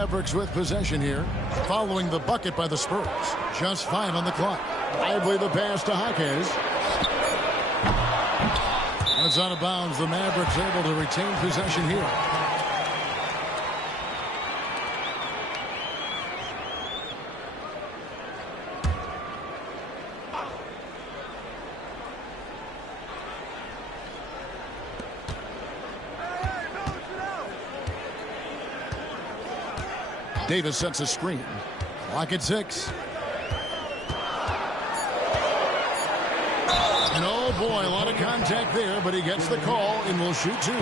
Mavericks with possession here, following the bucket by the Spurs. Just 5 on the clock. Lively the pass to Jaquez. It's out of bounds. The Mavericks able to retain possession here. Davis sets a screen. Clock at 6. And oh boy, a lot of contact there, but he gets the call and will shoot 2.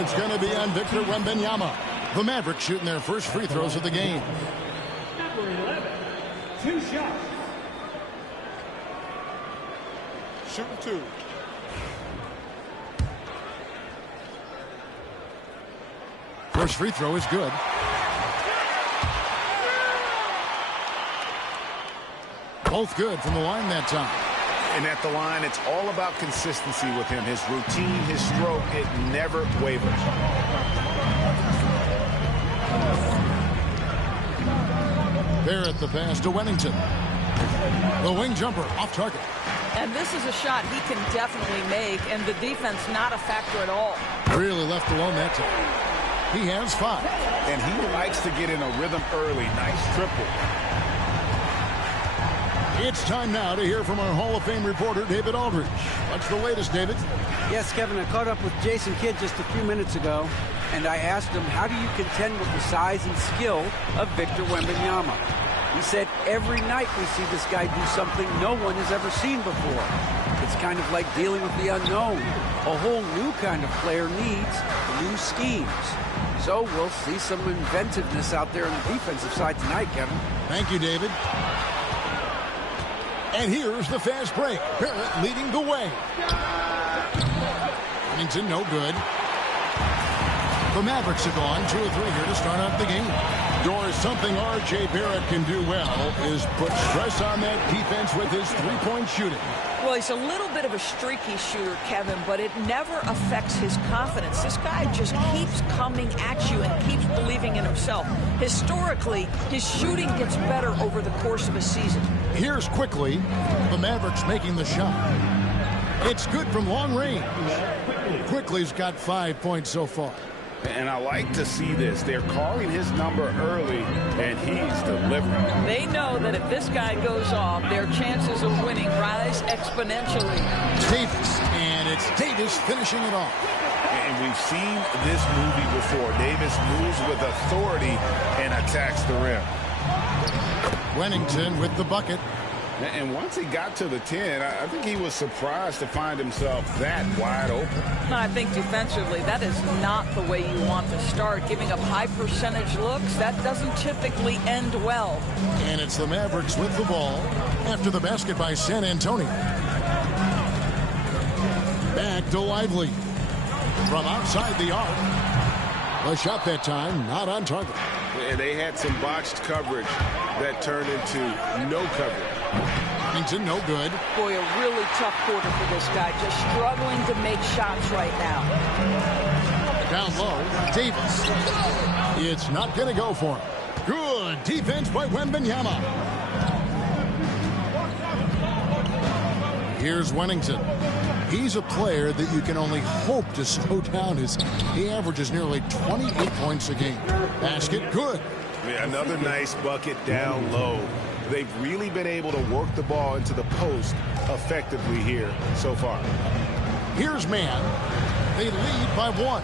It's going to be on Victor Wembanyama. The Mavericks shooting their first free throws of the game. Number 11, 2 shots. Shooting 2. First free throw is good. Both good from the line that time. And at the line, it's all about consistency with him. His routine, his stroke, it never wavers. Barrett the pass to Wennington. The wing jumper off target. And this is a shot he can definitely make, and the defense not a factor at all. Really left alone that time. He has 5. And he likes to get in a rhythm early. Nice triple. It's time now to hear from our Hall of Fame reporter, David Aldridge. What's the latest, David? Yes, Kevin, I caught up with Jason Kidd just a few minutes ago, and I asked him, how do you contend with the size and skill of Victor Wembanyama? He said, every night we see this guy do something no one has ever seen before. It's kind of like dealing with the unknown. A whole new kind of player needs new schemes. So we'll see some inventiveness out there on the defensive side tonight, Kevin. Thank you, David. And here's the fast break. Barrett leading the way. Wennington, no good. The Mavericks have gone 2 of 3 here to start off the game. Doris, something R.J. Barrett can do well is put stress on that defense with his three-point shooting. Well, he's a little bit of a streaky shooter, Kevin, but it never affects his confidence. This guy just keeps coming at you and keeps believing in himself. Historically, his shooting gets better over the course of a season. Here's quickly the Mavericks making the shot. It's good from long range. Quickly's got 5 points so far. And I like to see this. They're calling his number early, and he's delivering. They know that if this guy goes off, their chances of winning rise exponentially. Davis, and it's Davis finishing it off. And we've seen this movie before. Davis moves with authority and attacks the rim. Wennington with the bucket. And once he got to the 10, I think he was surprised to find himself that wide open. I think defensively, that is not the way you want to start. Giving up high percentage looks, that doesn't typically end well. And it's the Mavericks with the ball after the basket by San Antonio. Back to Lively. From outside the arc. The shot that time, not on target. And they had some botched coverage that turned into no coverage. Wennington, no good. Boy, a really tough quarter for this guy. Just struggling to make shots right now. Down low, Davis. It's not going to go for him. Good defense by Wembanyama. Here's Wennington. He's a player that you can only hope to slow down. He averages nearly 28 points a game. Basket, good. Yeah, another nice bucket down low. They've really been able to work the ball into the post effectively here so far. Here's man. They lead by 1.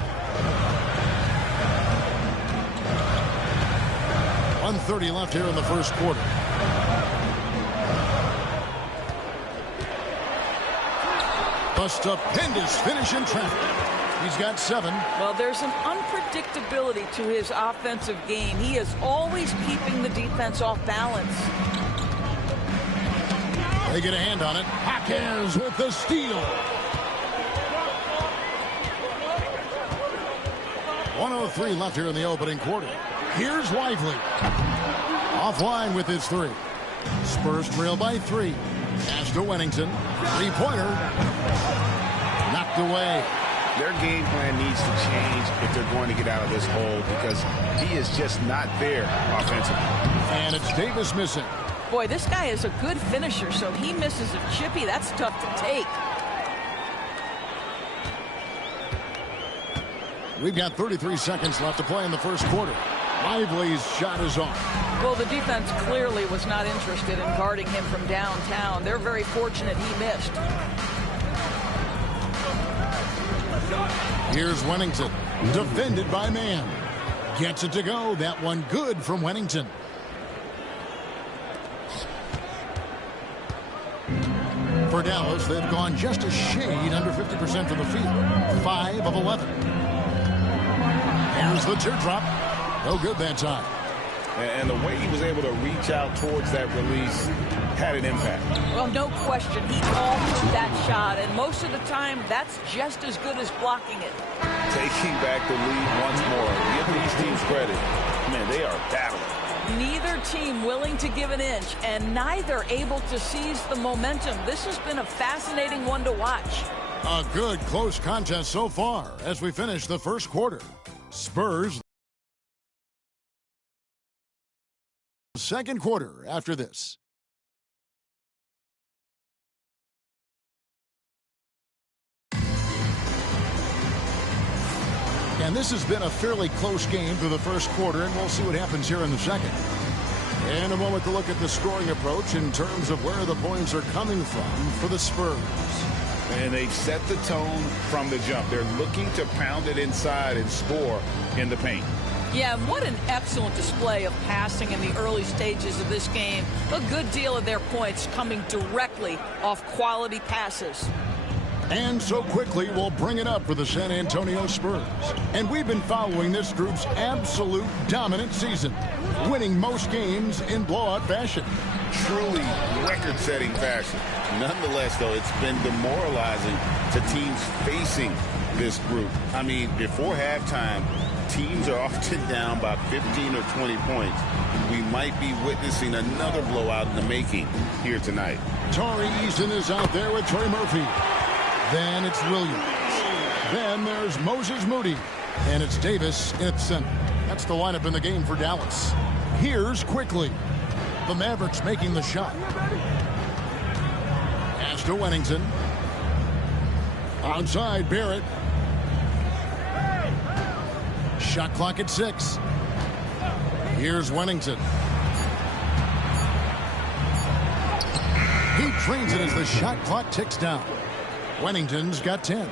1:30 left here in the first quarter. A stupendous finish in traffic. He's got 7. Well, there's an unpredictability to his offensive game. He is always keeping the defense off balance. They get a hand on it. Jaquez with the steal. 1:03 left here in the opening quarter. Here's Lively. Offline with his 3. Spurs trail by 3. Pass to Wennington. 3-pointer. Knocked away. 2 of 3 from the line. 3 of 3. 1 of 3 left here in the opening quarter. Here's Lively. Offline with his 3. Spurs trail by 3. Pass to Wennington. 3-pointer. Knocked away. 2 of 3 from the line. Their game plan needs to change if they're going to get out of this hole because he is just not there offensively. And it's Davis missing. Boy, this guy is a good finisher, so he misses a chippy. That's tough to take. We've got 33 seconds left to play in the first quarter. Lively's shot is off. Well, the defense clearly was not interested in guarding him from downtown. They're very fortunate he missed. Here's Wennington, defended by Mann. Gets it to go. That one good from Wennington. For Dallas, they've gone just a shade under 50% from the field. 5 of 11. Here's the teardrop. No good that time. And the way he was able to reach out towards that release had an impact. Well, no question. He called for that shot, and most of the time, that's just as good as blocking it. Taking back the lead once more. Give these teams credit. Man, they are battling. Neither team willing to give an inch, and neither able to seize the momentum. This has been a fascinating one to watch. A good close contest so far as we finish the first quarter. Spurs. Second quarter after this. And this has been a fairly close game through the first quarter, and we'll see what happens here in the second. In a moment to look at the scoring approach in terms of where the points are coming from for the Spurs. And they've set the tone from the jump. They're looking to pound it inside and score in the paint. Yeah, what an excellent display of passing in the early stages of this game. A good deal of their points coming directly off quality passes. And so quickly, we'll bring it up for the San Antonio Spurs. And we've been following this group's absolute dominant season, winning most games in blowout fashion. Truly record-setting fashion. Nonetheless, though, it's been demoralizing to teams facing this group. I mean, before halftime, teams are often down by 15 or 20 points. We might be witnessing another blowout in the making here tonight. Torrey Eason is out there with Trey Murphy. Then it's Williams. Then there's Moses Moody. And it's Davis at center. That's the lineup in the game for Dallas. Here's quickly. The Mavericks making the shot. Pass to Wennington. Outside Barrett. Shot clock at 6. Here's Wennington. He trains it as the shot clock ticks down. Wennington's got 10.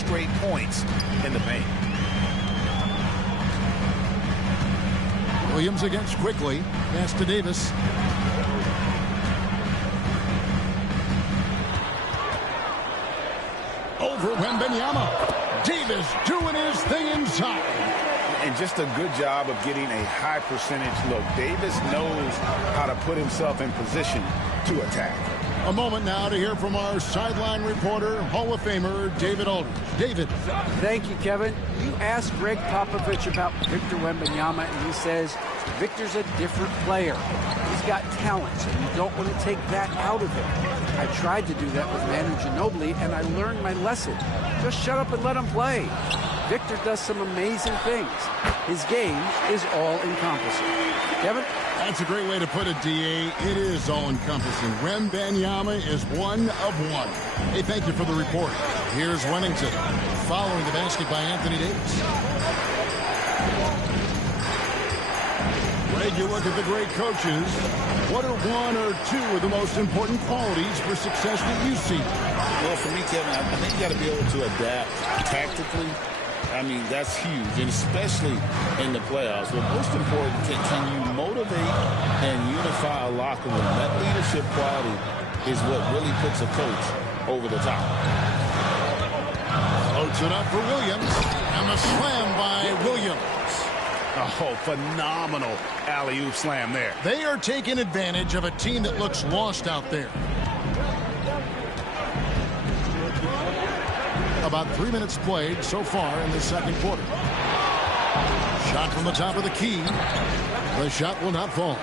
Straight points in the paint. Williams against quickly. Pass to Davis. Over Wembanyama. Davis doing his thing inside. And just a good job of getting a high percentage look. Davis knows how to put himself in position to attack. A moment now to hear from our sideline reporter, Hall of Famer David Aldridge. David. Thank you, Kevin. You asked Greg Popovich about Victor Wembanyama, and he says Victor's a different player. He's got talent, and you don't want to take that out of him. I tried to do that with Manu Ginobili, and I learned my lesson. Just shut up and let him play. Victor does some amazing things. His game is all-encompassing. Kevin? That's a great way to put it, D.A. It is all-encompassing. Wembanyama is one of one. Hey, thank you for the report. Here's Wennington. Following the basket by Anthony Davis. Greg, you look at the great coaches. What are one or two of the most important qualities for success that you see? Well, for me, Kevin, I think you got to be able to adapt tactically. I mean, that's huge, and especially in the playoffs. But most important, can you motivate and unify a locker room? That leadership quality is what really puts a coach over the top. Floats it up for Williams, and the slam by Williams. Oh, phenomenal alley-oop slam there. They are taking advantage of a team that looks lost out there. About 3 minutes played so far in the second quarter. Shot from the top of the key. The shot will not fall.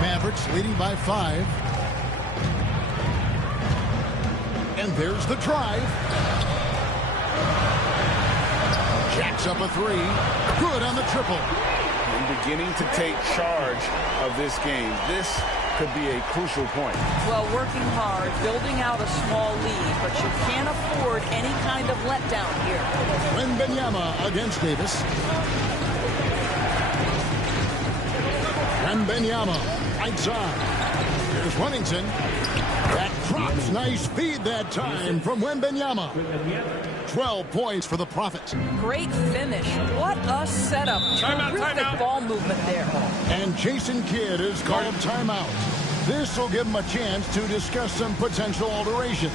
Mavericks leading by 5. And there's the drive. Jacks up a three. Good on the triple. And beginning to take charge of this game. This could be a crucial point. Well, working hard, building out a small lead, but you can't afford any kind of letdown here. Wembanyama against Davis. Wembanyama, right side. Here's Wennington. That drops. Nice feed that time from Wembanyama. 12 points for the Profits. Great finish. What a setup. Terrific ball movement there. And Jason Kidd is called timeout. This will give him a chance to discuss some potential alterations.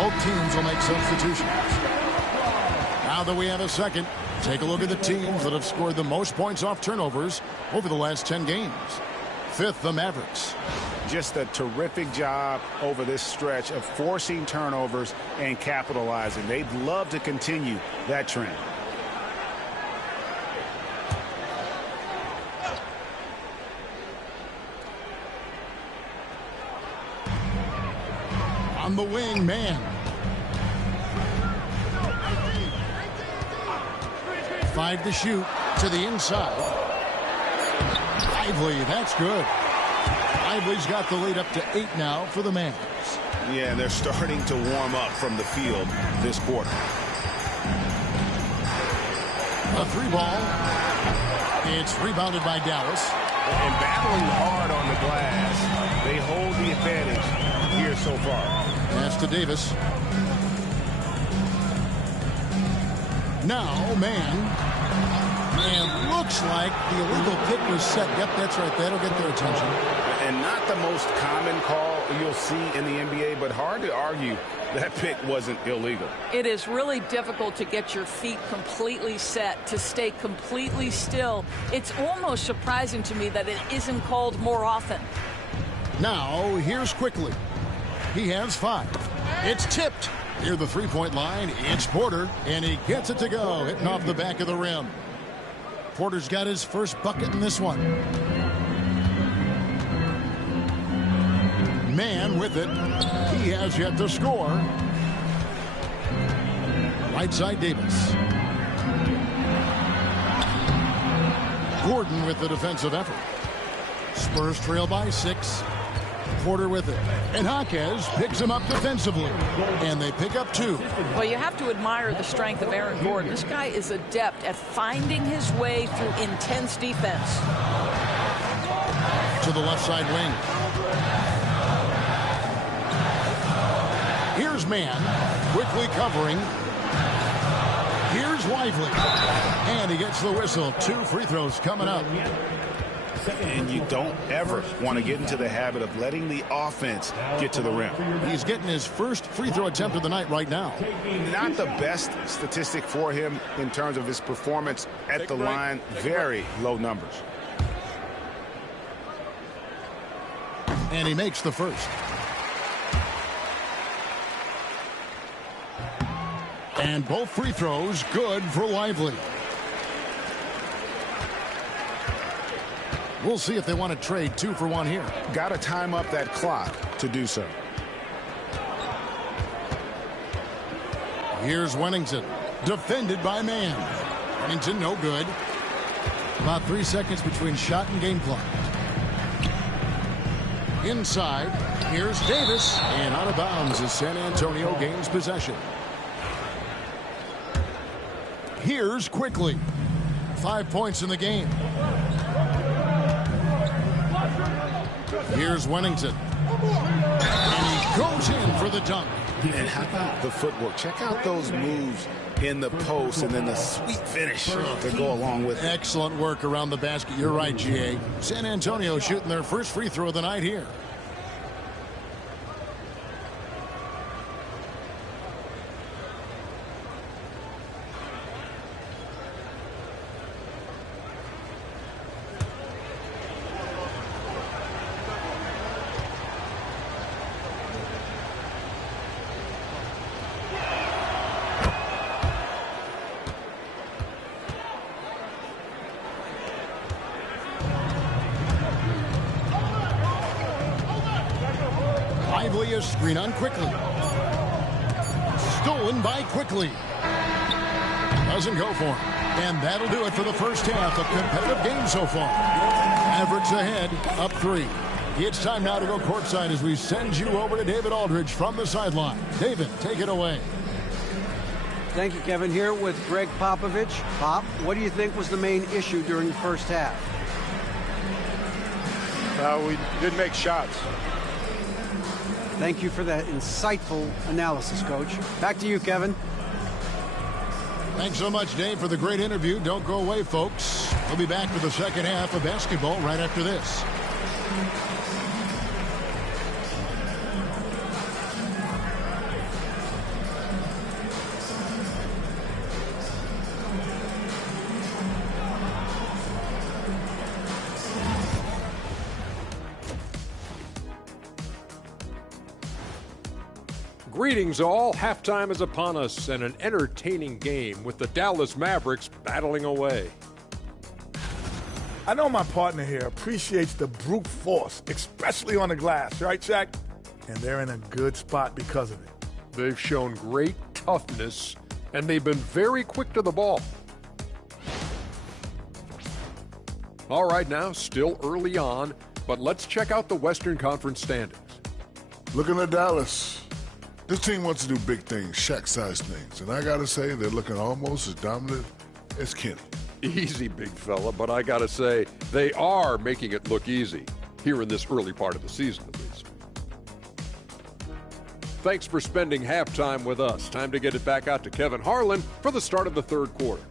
Both teams will make substitutions. Now that we have a second, take a look at the teams that have scored the most points off turnovers over the last 10 games. Fifth, the Mavericks. just a terrific job over this stretch of forcing turnovers and capitalizing. They'd love to continue that trend. On the wing, man. 5 to shoot to the inside. Lively, that's good. Lively's got the lead up to 8 now for the Mavs. Yeah, they're starting to warm up from the field this quarter. A 3-ball. It's rebounded by Dallas. And battling hard on the glass, they hold the advantage here so far. Pass to Davis. Now, man. And looks like the illegal pick was set. Yep, that's right. That'll get their attention. And not the most common call you'll see in the NBA, but hard to argue that pick wasn't illegal. It is really difficult to get your feet completely set, to stay completely still. It's almost surprising to me that it isn't called more often. Now, here's Quickly. He has 5. It's tipped near the three-point line. It's Porter, and he gets it to go, hitting off the back of the rim. Porter's got his first bucket in this one. Man with it. He has yet to score. Right side, Davis. Gordon with the defensive effort. Spurs trail by 6. Porter with it. And Jaquez picks him up defensively. And they pick up 2. Well, you have to admire the strength of Aaron Gordon. This guy is adept at finding his way through intense defense. To the left side wing. Here's Man. Quickly covering. Here's Lively. And he gets the whistle. 2 free throws coming up. And you don't ever want to get into the habit of letting the offense get to the rim. He's getting his first free throw attempt of the night right now. Not the best statistic for him in terms of his performance at the line. Very low numbers. And he makes the first. And both free throws good for Lively. We'll see if they want to trade 2 for 1 here. Got to time up that clock to do so. Here's Wennington. Defended by Man. Wennington no good. About 3 seconds between shot and game clock. Inside. Here's Davis. And out of bounds as San Antonio gains possession. Here's Quickly. 5 points in the game. Here's Wennington. And he goes in for the dunk. And how about the footwork? Check out those moves in the post and then the sweet finish to go along with it. Excellent work around the basket. You're right, GA. San Antonio shooting their first free throw of the night here. Lively is screen on Quickly. Stolen by Quickly. Doesn't go for him. And that'll do it for the first half. A competitive game so far. Mavericks ahead, up 3. It's time now to go courtside as we send you over to David Aldridge from the sideline. David, take it away. Thank you, Kevin. Here with Greg Popovich. Pop, what do you think was the main issue during the first half? We didn't make shots. Thank you for that insightful analysis, Coach. Back to you, Kevin. Thanks so much, Dave, for the great interview. Don't go away, folks. We'll be back for the second half of basketball right after this. Greetings all. Halftime is upon us and an entertaining game with the Dallas Mavericks battling away. I know my partner here appreciates the brute force, especially on the glass, right, Shaq? And they're in a good spot because of it. They've shown great toughness, and they've been very quick to the ball. All right, now, still early on, but let's check out the Western Conference standings. Looking at Dallas, this team wants to do big things, Shaq-sized things, and I got to say they're looking almost as dominant as Kenny. Easy, big fella, but I got to say they are making it look easy here in this early part of the season, at least. Thanks for spending halftime with us. Time to get it back out to Kevin Harlan for the start of the third quarter.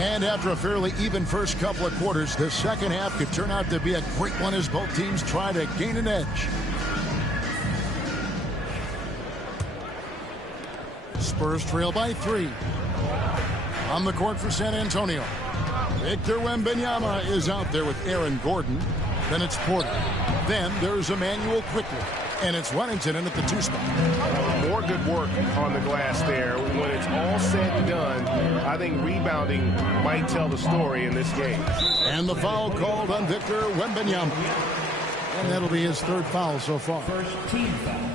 And after a fairly even first couple of quarters, the second half could turn out to be a great one as both teams try to gain an edge. Spurs trail by 3. On the court for San Antonio, Victor Wembanyama is out there with Aaron Gordon. Then it's Porter. Then there's Emmanuel quickly. And it's Wennington in at the 2 spot. More good work on the glass there. When it's all said and done, I think rebounding might tell the story in this game. And the foul called on Victor Wembanyama. And that'll be his 3rd foul so far. First team foul.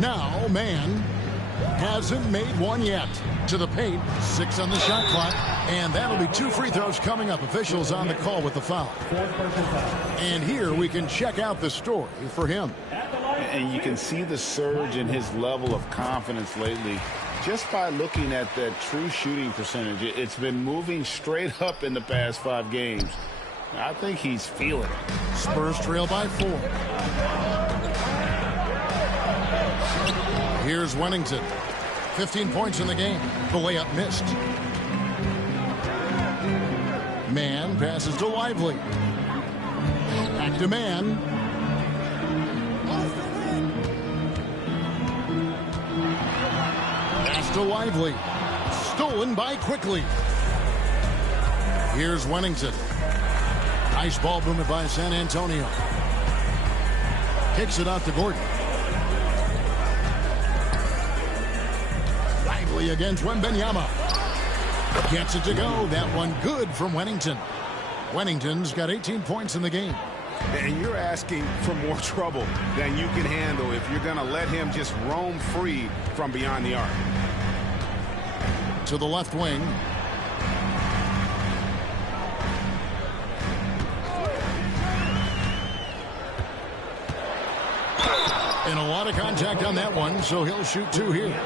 Now, man hasn't made one yet. To the paint, 6 on the shot clock, and that'll be 2 free throws coming up. Officials on the call with the foul. And here we can check out the story for him. And you can see the surge in his level of confidence lately just by looking at that true shooting percentage. It's been moving straight up in the past 5 games. I think he's feeling it. Spurs trail by 4. Here's Wennington. 15 points in the game. The layup missed. Man passes to Lively. Back to Man. Pass to Lively. Stolen by Quickly. Here's Wennington. Nice ball movement by San Antonio. Kicks it out to Gordon. Against Wembanyama. Gets it to go. That one good from Wennington. Wennington's got 18 points in the game. And you're asking for more trouble than you can handle if you're going to let him just roam free from beyond the arc. To the left wing. And a lot of contact on that one, so he'll shoot 2 here.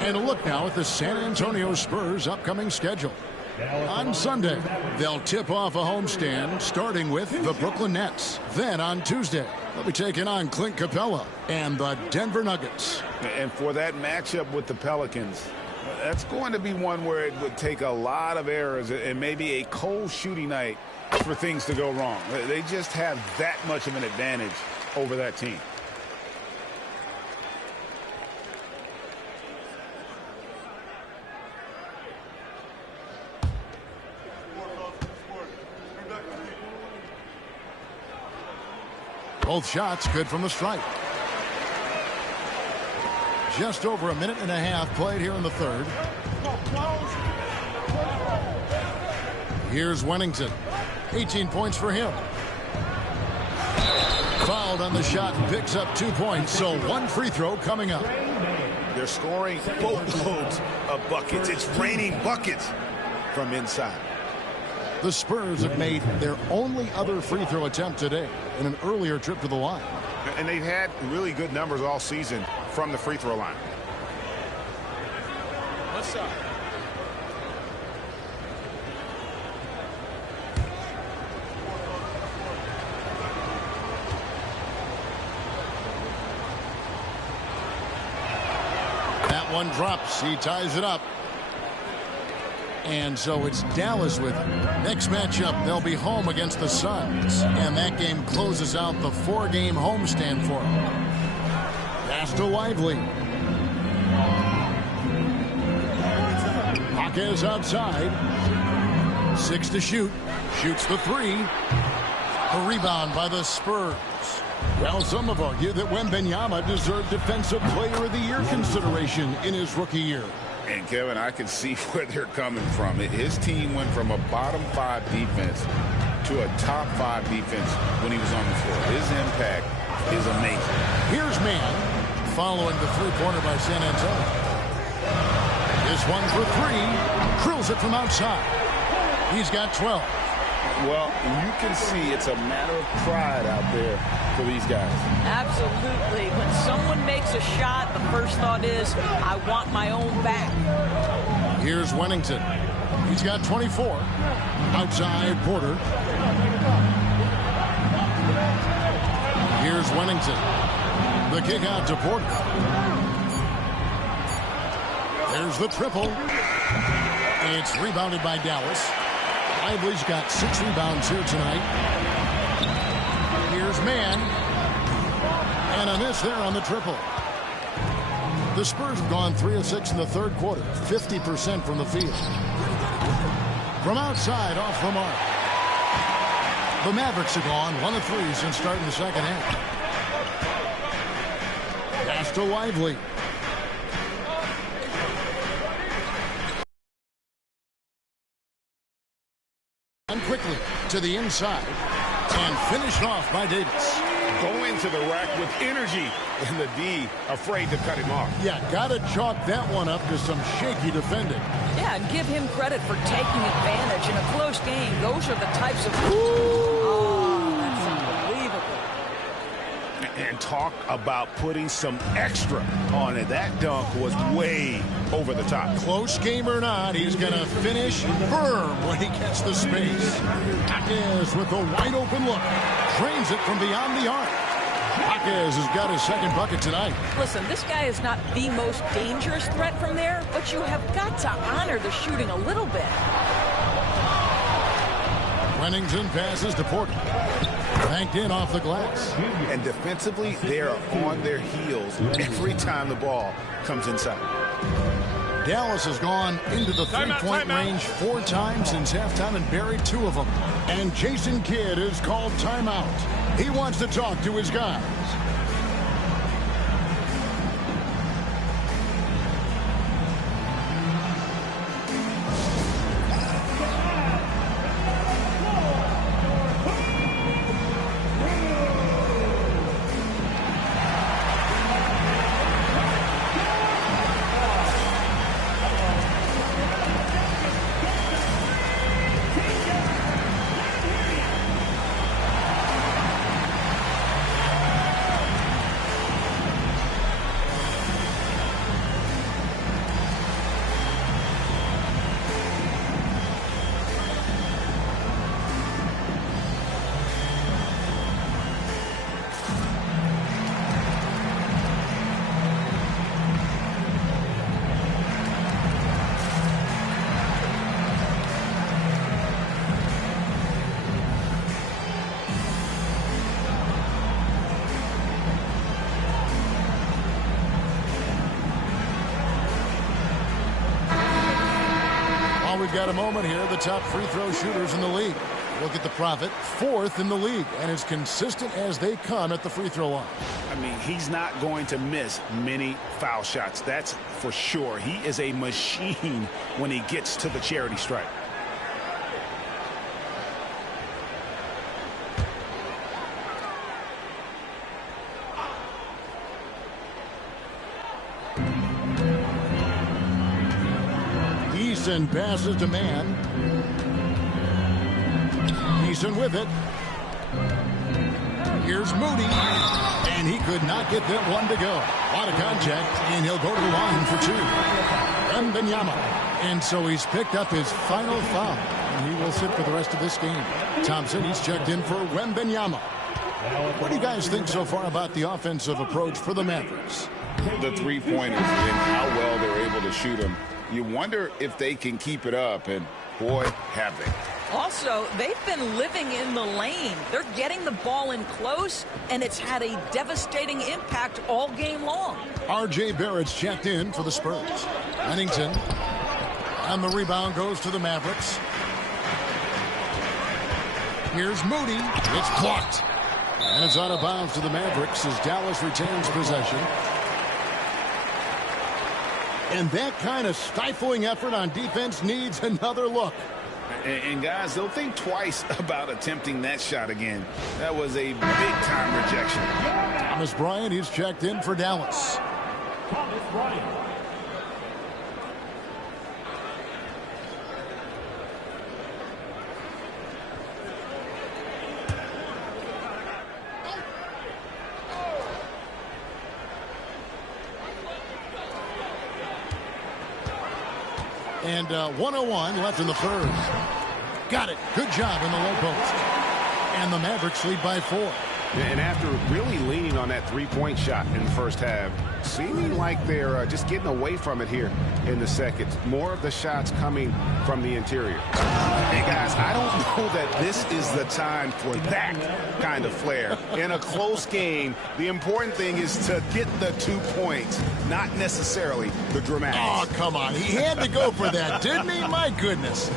And a look now at the San Antonio Spurs' upcoming schedule. On Sunday, they'll tip off a homestand, starting with the Brooklyn Nets. Then on Tuesday, they'll be taking on Clint Capella and the Denver Nuggets. And for that matchup with the Pelicans, that's going to be one where it would take a lot of errors and maybe a cold shooting night for things to go wrong. They just have that much of an advantage over that team. Both shots good from the stripe. Just over a minute and a half played here in the 3rd. Here's Wennington. 18 points for him. Fouled on the shot and picks up 2 points, so 1 free throw coming up. They're scoring boatloads of buckets. It's raining buckets from inside. The Spurs have made their only other free throw attempt today in an earlier trip to the line. And they've had really good numbers all season from the free throw line. What's up? That one drops. He ties it up. And so it's Dallas with it. Next matchup, they'll be home against the Suns. And that game closes out the 4-game homestand for them. Pass to Lively. Jaquez outside. 6 to shoot. Shoots the 3. The rebound by the Spurs. Well, some have argued that Wembanyama deserved Defensive Player of the Year consideration in his rookie year. And, Kevin, I can see where they're coming from. His team went from a bottom 5 defense to a top 5 defense when he was on the floor. His impact is amazing. Here's Mann following the three-pointer by San Antonio. This one for 3. Drills it from outside. He's got 12. Well, you can see it's a matter of pride out there for these guys. Absolutely. When someone makes a shot, the first thought is, I want my own back. Here's Wennington. He's got 24. Outside, Porter. Here's Wennington. The kick out to Porter. There's the triple. It's rebounded by Dallas. Lively's got 6 rebounds here tonight. Here's Mann. And a miss there on the triple. The Spurs have gone 3 of 6 in the third quarter. 50% from the field. From outside, off the mark. The Mavericks have gone 1 of 3 since starting the second half. Pass to Lively. And quickly to the inside and finished off by Davis. Going to the rack with energy, and the D afraid to cut him off. Yeah, gotta chalk that one up to some shaky defending. Yeah, and give him credit for taking advantage in a close game. Those are the types of... Oh, that's unbelievable. And talk about putting some extra on it. That dunk was way over the top. Close game or not, he's going to finish firm when he gets the space. Jaquez with a wide open look. Drains it from beyond the arc. Jaquez has got his second bucket tonight. Listen, this guy is not the most dangerous threat from there, but you have got to honor the shooting a little bit. Wennington passes to Porter. Banked in off the glass. And defensively, they are on their heels every time the ball comes inside. Dallas has gone into the three-point range 4 times since halftime and buried 2 of them. And Jason Kidd has called timeout. He wants to talk to his guys. We've got a moment here. The top free throw shooters in the league. Look at the Prophet, 4th in the league, and as consistent as they come at the free throw line. I mean, he's not going to miss many foul shots. That's for sure. He is a machine when he gets to the charity stripe. Eason passes to Mann. Eason with it. Here's Moody. And he could not get that one to go. A lot of contact, and he'll go to the line for 2. Wembanyama. And so he's picked up his final foul. And he will sit for the rest of this game. Thompson, he's checked in for Wembanyama. What do you guys think so far about the offensive approach for the Mavericks? The three-pointers and how well they're able to shoot them You wonder if they can keep it up, and boy, have they. Also, they've been living in the lane. They're getting the ball in close, and it's had a devastating impact all game long. R.J. Barrett's checked in for the Spurs. Wennington. And the rebound goes to the Mavericks. Here's Moody. It's blocked. And it's out of bounds to the Mavericks as Dallas retains possession. And that kind of stifling effort on defense needs another look. And guys, they'll think twice about attempting that shot again. That was a big-time rejection. Thomas Bryant, he's checked in for Dallas. Thomas Bryant. And 1:01 left in the third. Got it. Good job in the low post. And the Mavericks lead by 4. And after really leaning on that three-point shot in the first half, seeming like they're just getting away from it here in the second. More of the shots coming from the interior. Hey, guys, I don't know that this is the time for that kind of flair. In a close game, the important thing is to get the 2 points, not necessarily the dramatics. Oh, come on. He had to go for that, didn't he? My goodness.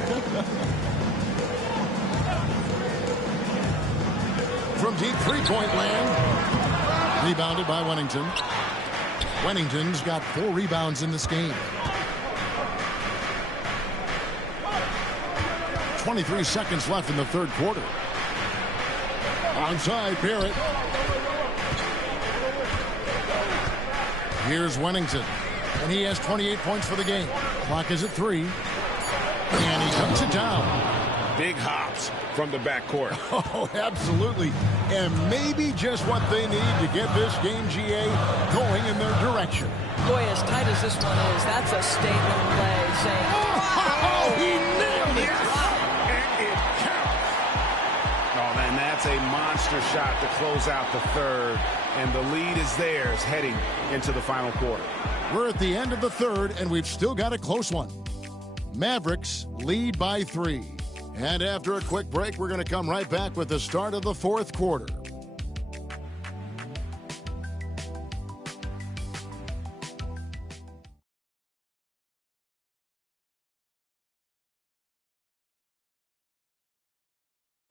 From deep three-point land. Rebounded by Wennington. Wennington's got 4 rebounds in this game. 23 seconds left in the third quarter. Onside, Barrett. Here's Wennington. And he has 28 points for the game. Clock is at 3. And he cuts it down. Big hops from the backcourt. Oh, absolutely. And maybe just what they need to get this game, GA, going in their direction. Boy, as tight as this one is, that's a statement play saying, oh, he nailed it. And it counts. Oh, man, that's a monster shot to close out the third. And the lead is theirs heading into the final quarter. We're at the end of the third, and we've still got a close one. Mavericks lead by 3. And after a quick break, we're going to come right back with the start of the fourth quarter.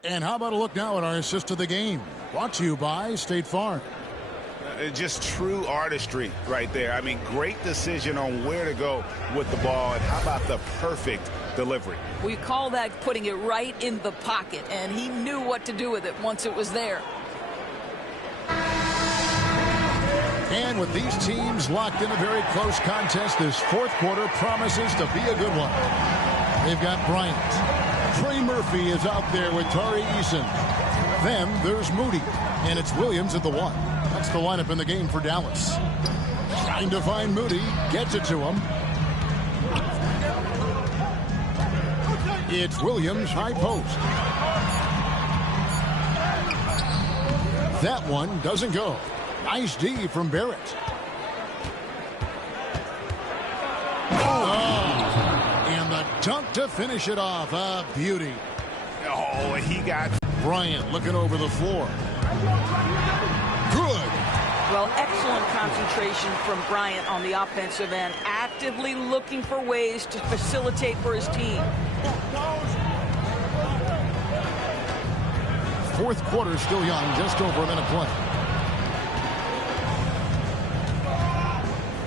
And how about a look now at our assist to the game? Brought to you by State Farm. Just true artistry right there. I mean, great decision on where to go with the ball. And how about the perfect delivery? We call that putting it right in the pocket, and he knew what to do with it once it was there. And with these teams locked in a very close contest, this fourth quarter promises to be a good one. They've got Bryant. Trey Murphy is out there with Tari Eason. Then there's Moody, and it's Williams at the 1. That's the lineup in the game for Dallas. Trying to find Moody. Gets it to him. It's Williams, high post. That one doesn't go. Nice D from Barrett. Oh, and the dunk to finish it off. A beauty. Oh, he got Bryant looking over the floor. Good. Well, excellent concentration from Bryant on the offensive end, actively looking for ways to facilitate for his team. Fourth quarter still young, just over a minute play.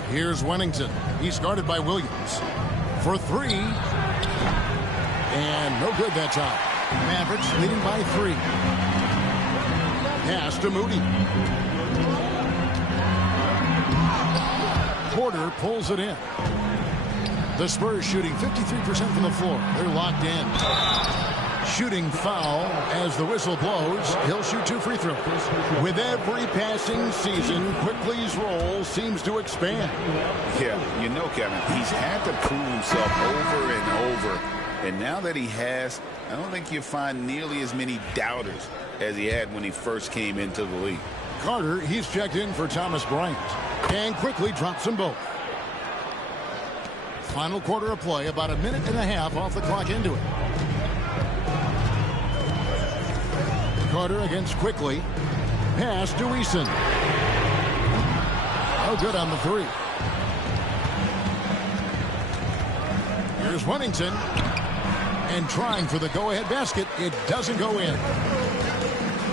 Here's Wennington. He's guarded by Williams. For 3. And no good that time. Mavericks leading by 3. Pass to Moody. Porter pulls it in. The Spurs shooting 53% from the floor. They're locked in. Shooting foul as the whistle blows. He'll shoot 2 free throws. With every passing season, Quickly's role seems to expand. Yeah, you know, Kevin, he's had to prove himself over and over. And now that he has, I don't think you'll find nearly as many doubters as he had when he first came into the league. Carter, he's checked in for Thomas Bryant. And Quickly drops them both. Final quarter of play, about a minute and a half off the clock into it. Carter against Quickly. Pass to Eason. No good on the three. Here's Wennington. And trying for the go-ahead basket. It doesn't go in.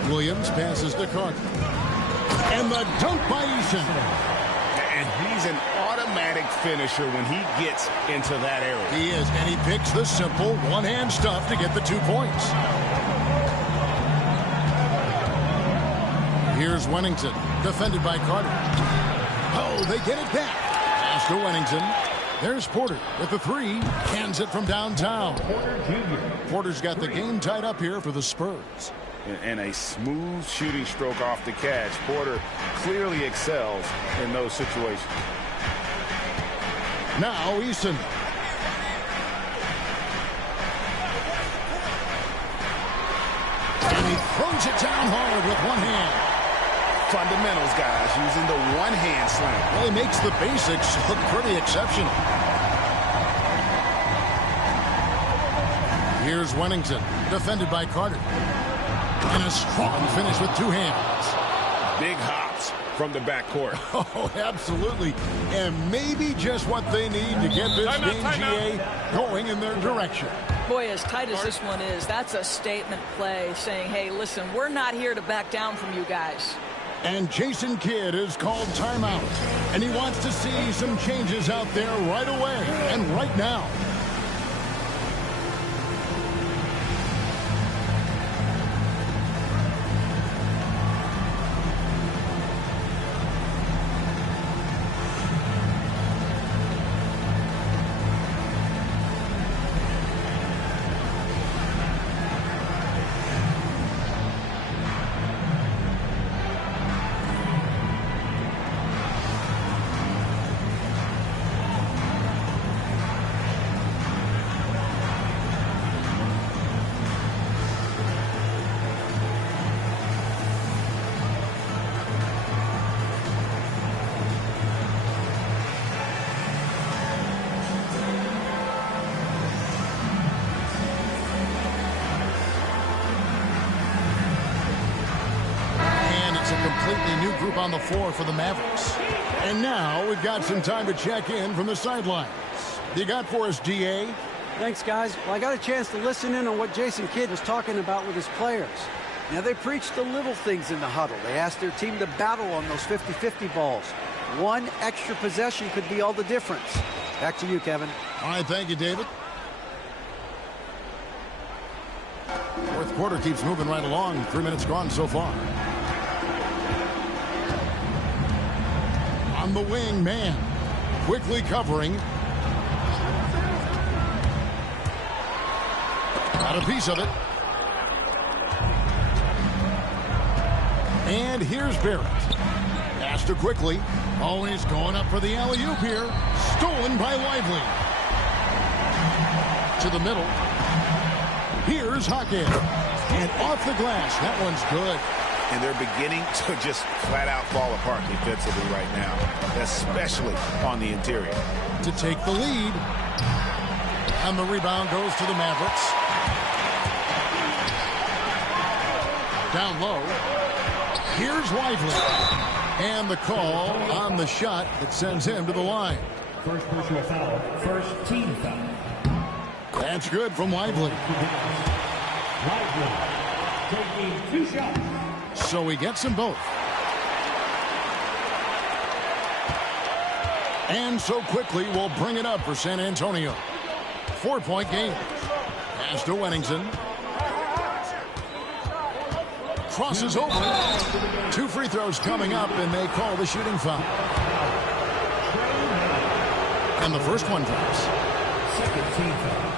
Williams passes to Carter. And the dunk by Eason. And he's an automatic finisher when he gets into that area. He is, and he picks the simple one-hand stuff to get the 2 points. Here's Wennington, defended by Carter. Oh, they get it back. Pass to Wennington. There's Porter with the three. Hands it from downtown. Porter's got the game tied up here for the Spurs. And a smooth shooting stroke off the catch. Porter clearly excels in those situations. Now Eason. And he throws it down hard with one hand. Fundamentals, guys, using the one-hand slam. Well, he makes the basics look pretty exceptional. Here's Wennington, defended by Carter. And a strong finish with two hands. Big hops from the backcourt. Oh, absolutely. And maybe just what they need to get this game, GA, going in their direction. Boy, as tight as this one is, that's a statement play saying, hey, listen, we're not here to back down from you guys. And Jason Kidd is called timeout. And he wants to see some changes out there right away and right now. New group on the floor for the Mavericks. And now we've got some time to check in from the sidelines. You got for us, GA? Thanks, guys. Well, I got a chance to listen in on what Jason Kidd was talking about with his players. Now, they preached the little things in the huddle. They asked their team to battle on those 50-50 balls. One extra possession could be all the difference. Back to you, Kevin. All right, thank you, David. Fourth quarter keeps moving right along. 3 minutes gone so far. On the wing, man. Quickly covering. Got a piece of it. And here's Barrett. Pass to Quickly. Always going up for the alley-oop here. Stolen by Lively. To the middle. Here's Hockett. And off the glass. That one's good. And they're beginning to just flat-out fall apart defensively right now, especially on the interior. To take the lead. And the rebound goes to the Mavericks. Down low. Here's Lively. And the call on the shot that sends him to the line. First personal foul, first team foul. That's good from Lively. Lively taking 2 shots. So he gets them both. And so Quickly will bring it up for San Antonio. 4-point game. Pass to Wennington. Crosses over. 2 free throws coming up, and they call the shooting foul. And the first one drops. Second team foul.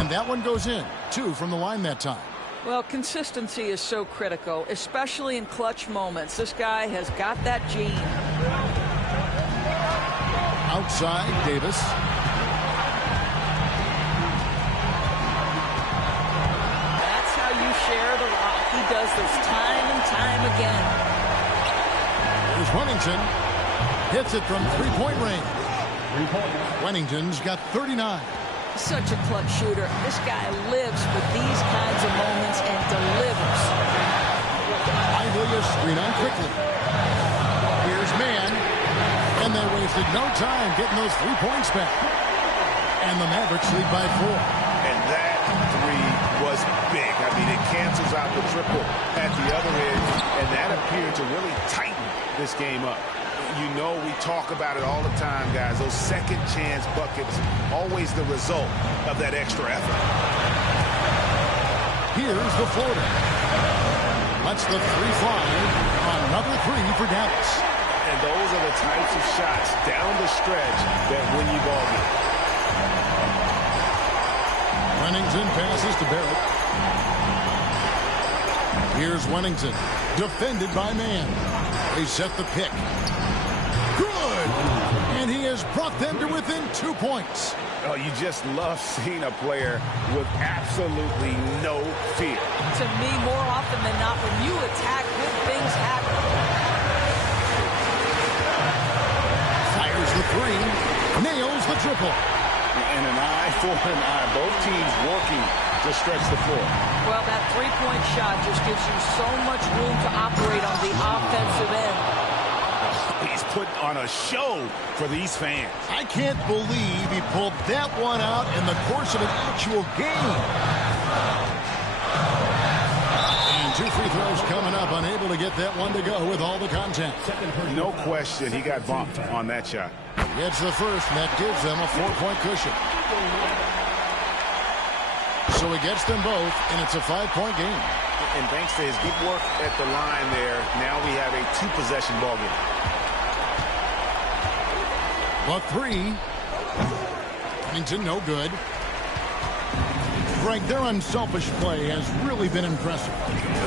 And that one goes in. 2 from the line that time. Well, consistency is so critical, especially in clutch moments. This guy has got that gene. Outside, Davis. That's how you share the rock. He does this time and time again. There's Wennington. Hits it from 3-point range. Wennington's got 39. Such a clutch shooter. This guy lives for these kinds of moments and delivers. Lively screen on quickly. Here's man. And they wasted no time getting those 3 points back. And the Mavericks lead by 4. And that three was big. I mean, it cancels out the triple at the other end, and that appeared to really tighten this game up. You know, we talk about it all the time, guys. Those second chance buckets, always the result of that extra effort. Here's the floater. Lets the three fly. Another three for Dallas. And those are the types of shots down the stretch that win you ball games. Wennington passes to Barrett. Here's Wennington, defended by man. They set the pick. Good! And he has brought them to within 2 points. Oh, you just love seeing a player with absolutely no fear. To me, more often than not, when you attack, good things happen. Fires the three, nails the triple. And an eye for an eye. Both teams working to stretch the floor. Well, that three-point shot just gives you so much room to operate on the offensive end. He's put on a show for these fans. I can't believe he pulled that one out in the course of an actual game. And 2 free throws coming up, unable to get that one to go with all the contact. No question, he got bumped on that shot. Gets the first, and that gives them a 4-point cushion. So he gets them both, and it's a 5-point game. And thanks to his good work at the line there, now we have a 2-possession ball game. The three. Wennington, no good. Greg, their unselfish play has really been impressive.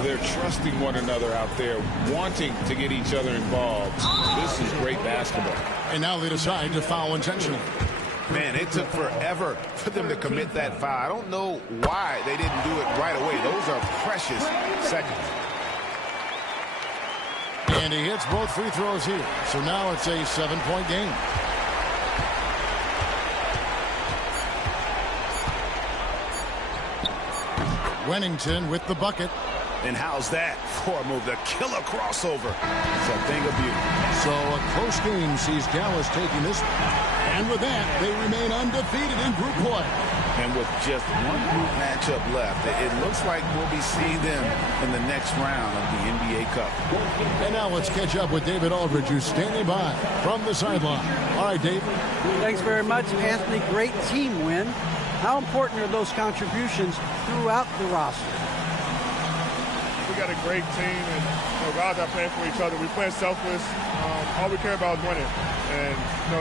They're trusting one another out there, wanting to get each other involved. This is great basketball. And now they decide to foul intentionally. Man, it took forever for them to commit that foul. I don't know why they didn't do it right away. Those are precious seconds. And he hits both free throws here. So now it's a 7-point game. Wennington with the bucket. And how's that for a move? The killer crossover. It's a thing of beauty. So a close game sees Dallas taking this one. And with that, they remain undefeated in group play. And with just one group matchup left, it looks like we'll be seeing them in the next round of the NBA Cup. And now let's catch up with David Aldridge, who's standing by from the sideline. All right, Dave. Thanks very much, Anthony. Great team win. How important are those contributions throughout the roster? We got a great team, and guys are playing for each other. We play selfless. All we care about is winning. And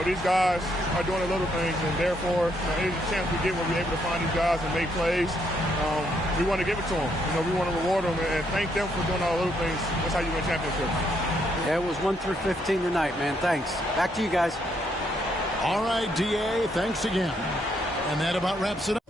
these guys are doing the little things, and therefore, any chance we get when we're able to find these guys and make plays, we want to give it to them. We want to reward them and thank them for doing all the little things. That's how you win championships. Yeah, it was 1 through 15 tonight, man. Thanks. Back to you guys. All right, DA, thanks again. And that about wraps it up.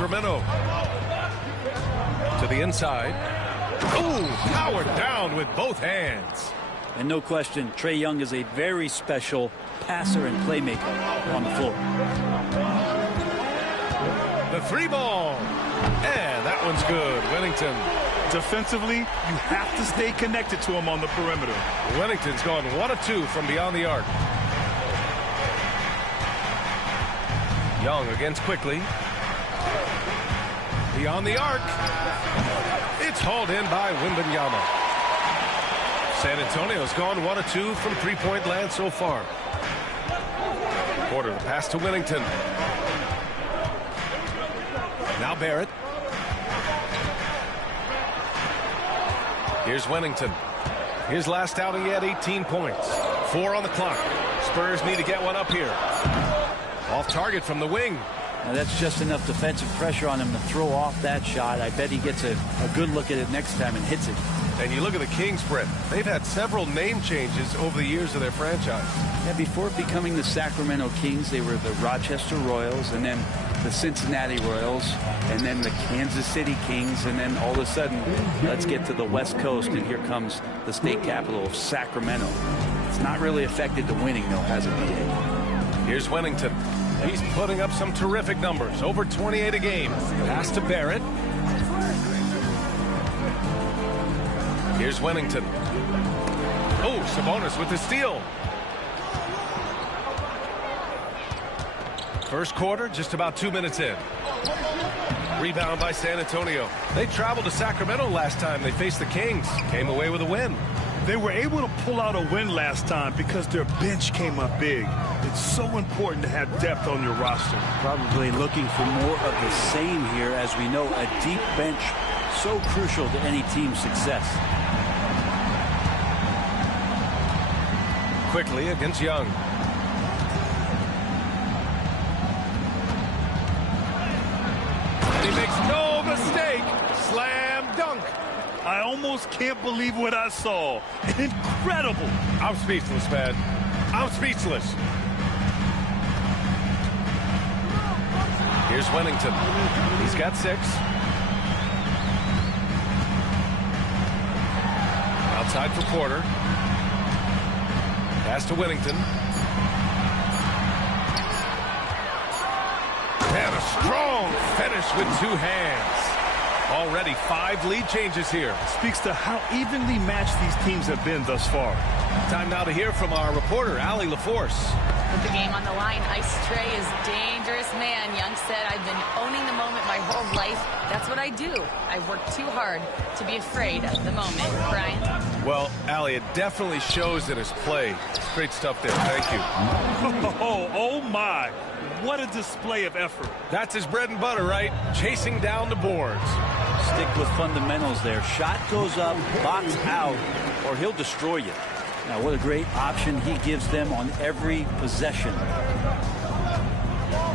Sacramento. To the inside. Ooh, powered down with both hands. And no question, Trae Young is a very special passer and playmaker on the floor. The three ball. And that one's good. Wennington. Defensively, you have to stay connected to him on the perimeter. Wennington's gone 1 of 2 from beyond the arc. Young against quickly. Beyond the arc. It's hauled in by Wembanyama. San Antonio's gone 1 of 2 from three-point land so far. Porter pass to Wennington. Now Barrett. Here's Wennington. His last outing, he had 18 points. 4 on the clock. Spurs need to get one up here. Off target from the wing. Now that's just enough defensive pressure on him to throw off that shot. I bet he gets a good look at it next time and hits it. And you look at the Kings, Brett. They've had several name changes over the years of their franchise. Yeah, before becoming the Sacramento Kings, they were the Rochester Royals, and then the Cincinnati Royals, and then the Kansas City Kings, and then all of a sudden, let's get to the West Coast, and here comes the state capital of Sacramento. It's not really affected the winning, though, has it, BA? Here's Wennington. He's putting up some terrific numbers. Over 28 a game. Pass to Barrett. Here's Wennington. Oh, Sabonis with the steal. First quarter, just about 2 minutes in. Rebound by San Antonio. They traveled to Sacramento last time they faced the Kings. Came away with a win. They were able to pull out a win last time because their bench came up big. It's so important to have depth on your roster. Probably looking for more of the same here. As we know, a deep bench so crucial to any team's success. Quickly against Young. And he makes no mistake. Slam dunk. I almost can't believe what I saw. Incredible. I'm speechless, man. I'm speechless. Here's Wennington. He's got 6. Outside for Porter. Pass to Wennington. And a strong finish with 2 hands. Already 5 lead changes here. Speaks to how evenly matched these teams have been thus far. Time now to hear from our reporter, Allie LaForce. With the game on the line, Ice Trae is dangerous man. Young said, I've been owning the moment my whole life. That's what I do. I've worked too hard to be afraid of the moment. Brian? Well, Allie, it definitely shows in his play. It's great stuff there. Thank you. Oh my. What a display of effort. That's his bread and butter, right? Chasing down the boards. Stick with fundamentals there. Shot goes up, box out, or he'll destroy you. Now, what a great option he gives them on every possession.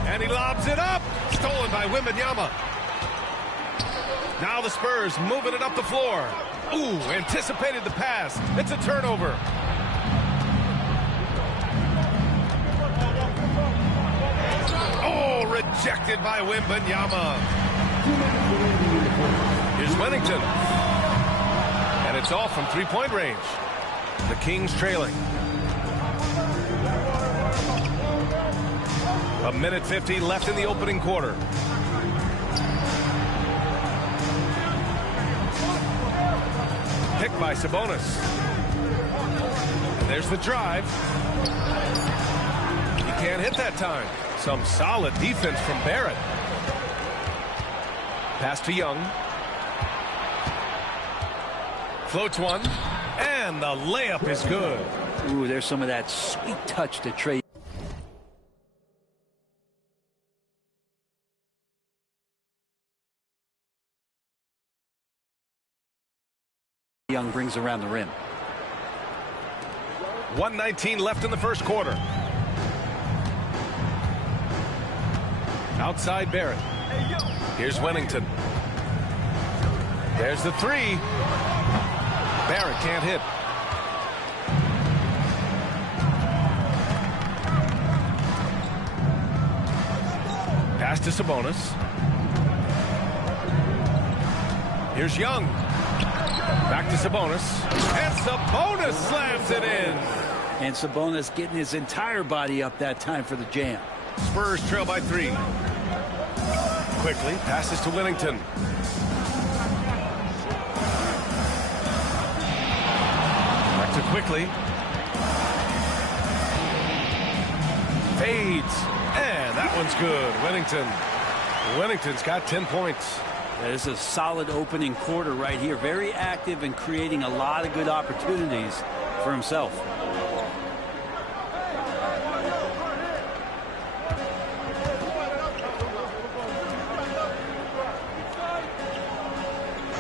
And he lobs it up. Stolen by Wembanyama. Now the Spurs moving it up the floor. Ooh, anticipated the pass. It's a turnover. Oh, rejected by Wembanyama. Here's Wennington. And it's off from three-point range. The Kings trailing. 1:50 left in the opening quarter. Picked by Sabonis. And there's the drive. He can't hit that time. Some solid defense from Barrett. Pass to Young. Floats one. And the layup is good. Ooh, there's some of that sweet touch to Trae. Young brings around the rim. 1:19 left in the first quarter. Outside Barrett. Here's Wennington. There's the three. Barrett can't hit. Pass to Sabonis. Here's Young. Back to Sabonis. And Sabonis slams it in. And Sabonis getting his entire body up that time for the jam. Spurs trail by 3. Quickly passes to Wennington. Back to Quickly. Fades. And that one's good. Wennington's got 10 points. There's a solid opening quarter right here. Very active and creating a lot of good opportunities for himself.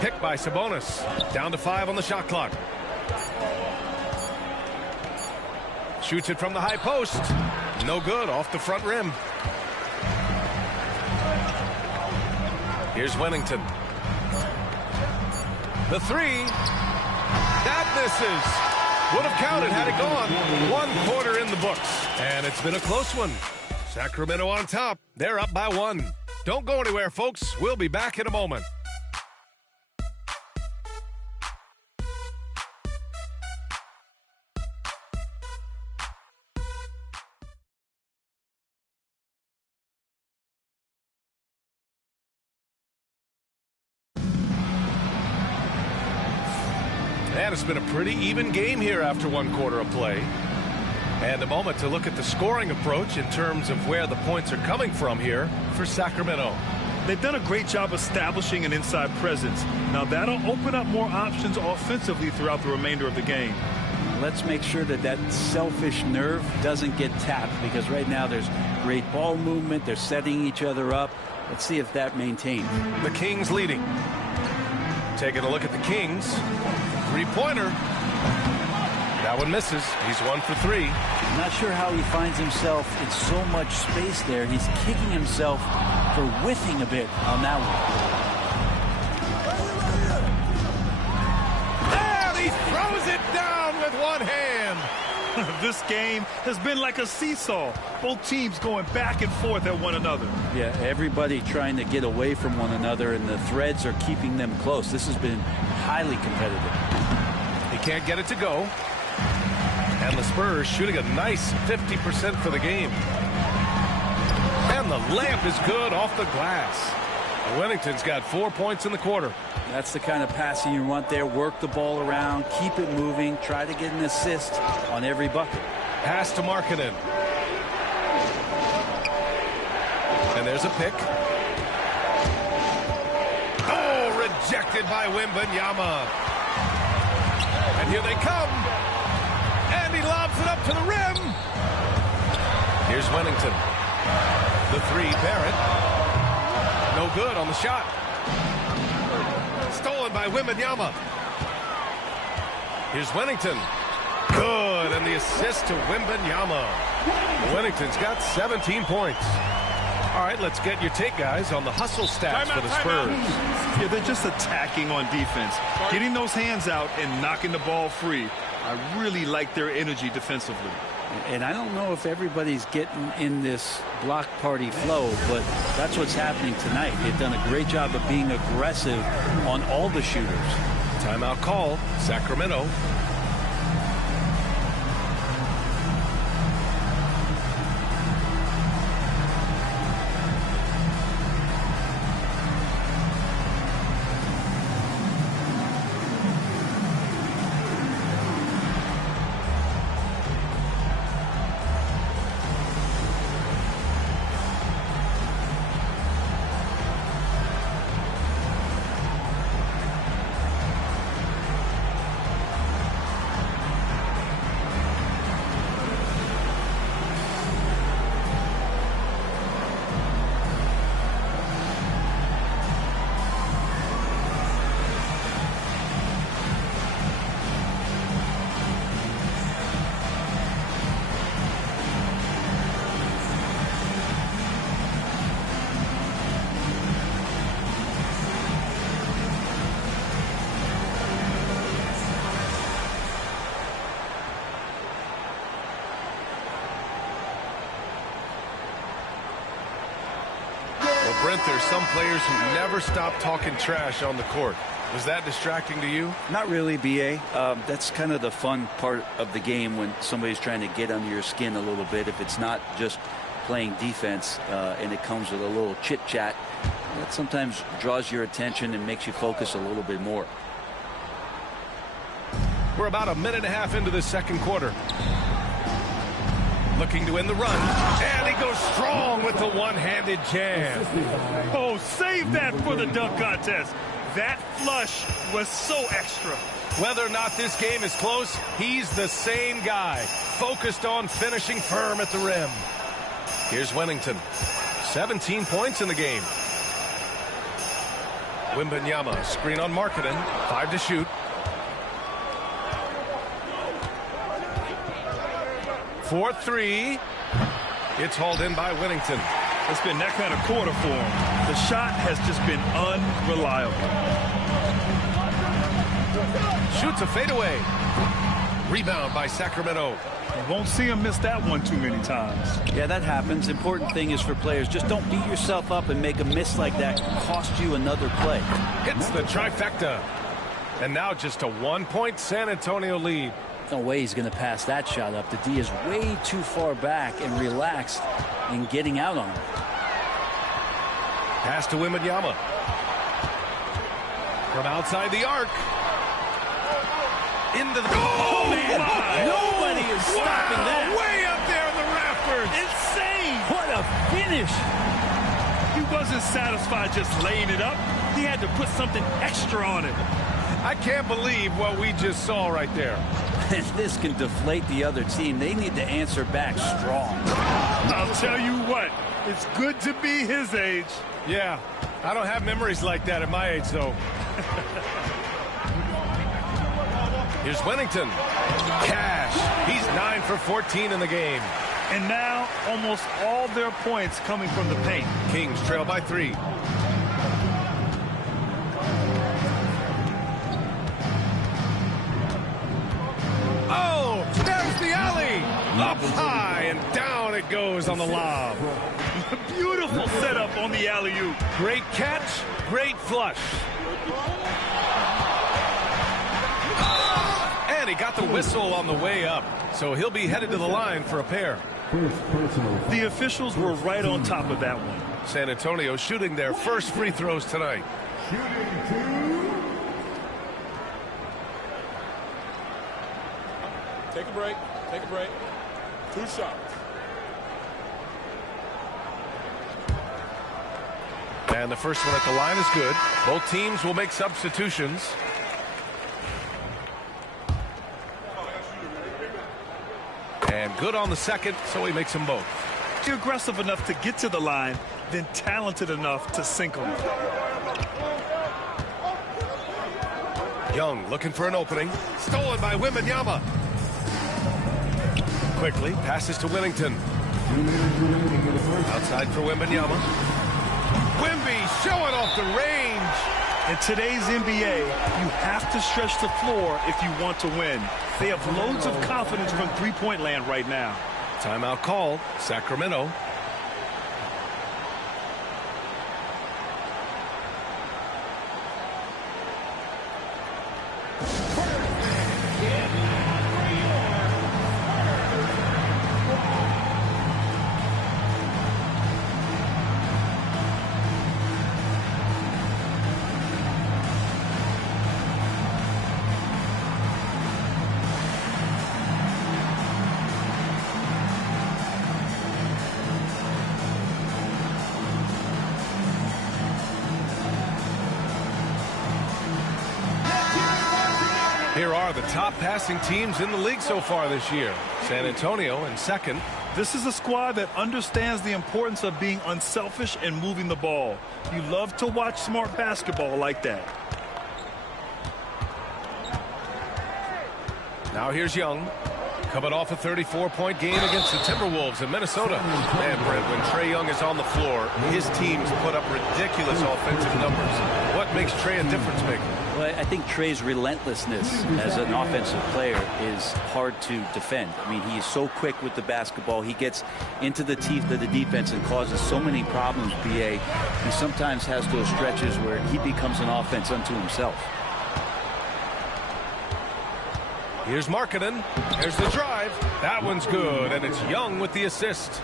Picked by Sabonis. Down to 5 on the shot clock. Shoots it from the high post. No good, off the front rim. Here's Wennington. The 3. That misses. Would have counted had it gone. 1 quarter in the books. And it's been a close one. Sacramento on top. They're up by 1. Don't go anywhere, folks. We'll be back in a moment. And it's been a pretty even game here after 1 quarter of play. And a moment to look at the scoring approach in terms of where the points are coming from here for Sacramento. They've done a great job establishing an inside presence. Now that'll open up more options offensively throughout the remainder of the game. Let's make sure that that selfish nerve doesn't get tapped, because right now there's great ball movement. They're setting each other up. Let's see if that maintains. The Kings leading. Taking a look at the Kings. 3-pointer. That one misses. He's 1 for 3. I'm not sure how he finds himself in so much space there. He's kicking himself for whiffing a bit on that one. And he throws it down with one hand. This game has been like a seesaw. Both teams going back and forth at one another. Yeah, everybody trying to get away from one another, and the threads are keeping them close. This has been highly competitive. He can't get it to go. And the Spurs shooting a nice 50% for the game. And the layup is good off the glass. Wennington's got 4 points in the quarter. That's the kind of passing you want there. Work the ball around, keep it moving, try to get an assist on every bucket. Pass to Markkanen. And there's a pick. Oh, rejected by Wembanyama. And here they come. And he lobs it up to the rim. Here's Wennington. The 3, Barrett. No good on the shot. Stolen by Wembanyama. Here's Wennington. Good, and the assist to Wembanyama. Wennington's got 17 points. All right, let's get your take, guys, on the hustle stats for the Spurs. Yeah, they're just attacking on defense. Getting those hands out and knocking the ball free. I really like their energy defensively. And I don't know if everybody's getting in this block party flow, but that's what's happening tonight. They've done a great job of being aggressive on all the shooters. Timeout call, Sacramento. Brent, there's some players who never stop talking trash on the court. Was that distracting to you? Not really, B.A. That's kind of the fun part of the game when somebody's trying to get under your skin a little bit. If it's not just playing defense and it comes with a little chit-chat, that sometimes draws your attention and makes you focus a little bit more. We're about a minute and a half into the second quarter. Looking to win the run. And he goes strong with the one-handed jam. Oh, save that for the dunk contest. That flush was so extra. Whether or not this game is close, he's the same guy. Focused on finishing firm at the rim. Here's Wennington. 17 points in the game. Wembanyama, screen on Markkanen. 5 to shoot. 4-3. It's hauled in by Wennington. It's been that kind of quarter for him. The shot has just been unreliable. Shoots a fadeaway. Rebound by Sacramento. You won't see him miss that one too many times. Yeah, that happens. Important thing is for players, just don't beat yourself up and make a miss like that cost you another play. Hits the trifecta. And now just a 1-point San Antonio lead. No way he's going to pass that shot up. The D is way too far back and relaxed in getting out on him. Pass to Wembanyama. From outside the arc. Into the... Oh, man! Nobody is stopping that. Way up there in the rafters. Insane! What a finish! He wasn't satisfied just laying it up. He had to put something extra on it. I can't believe what we just saw right there. And this can deflate the other team. They need to answer back strong. I'll tell you what, it's good to be his age. Yeah, I don't have memories like that at my age, though. Here's Wennington. Cash. He's 9 for 14 in the game. And now almost all their points coming from the paint. Kings trail by 3. Oh, there's the alley. Up high and down it goes on the lob. Beautiful setup on the alley-oop. Great catch, great flush. And he got the whistle on the way up, so he'll be headed to the line for a pair. The officials were right on top of that one. San Antonio shooting their first free throws tonight. Take a break. Take a break. 2 shots. And the first one at the line is good. Both teams will make substitutions. And good on the second, so he makes them both. You're aggressive enough to get to the line, then talented enough to sink them. Young looking for an opening. Stolen by Wembanyama. Quickly passes to Wennington. Outside for Wembanyama. Wemby showing off the range. In today's NBA, you have to stretch the floor if you want to win. They have loads of confidence from three-point land right now. Timeout call, Sacramento. Here are the top passing teams in the league so far this year. San Antonio in second. This is a squad that understands the importance of being unselfish and moving the ball. You love to watch smart basketball like that. Now here's Young. Coming off a 34-point game against the Timberwolves in Minnesota. Man, Brent, when Trae Young is on the floor, his teams put up ridiculous offensive numbers. What makes Trae a difference maker? Well, I think Trae's relentlessness as an offensive player is hard to defend. I mean, he is so quick with the basketball. He gets into the teeth of the defense and causes so many problems, B.A. He sometimes has those stretches where he becomes an offense unto himself. Here's Markkanen. There's the drive. That one's good, and it's Young with the assist.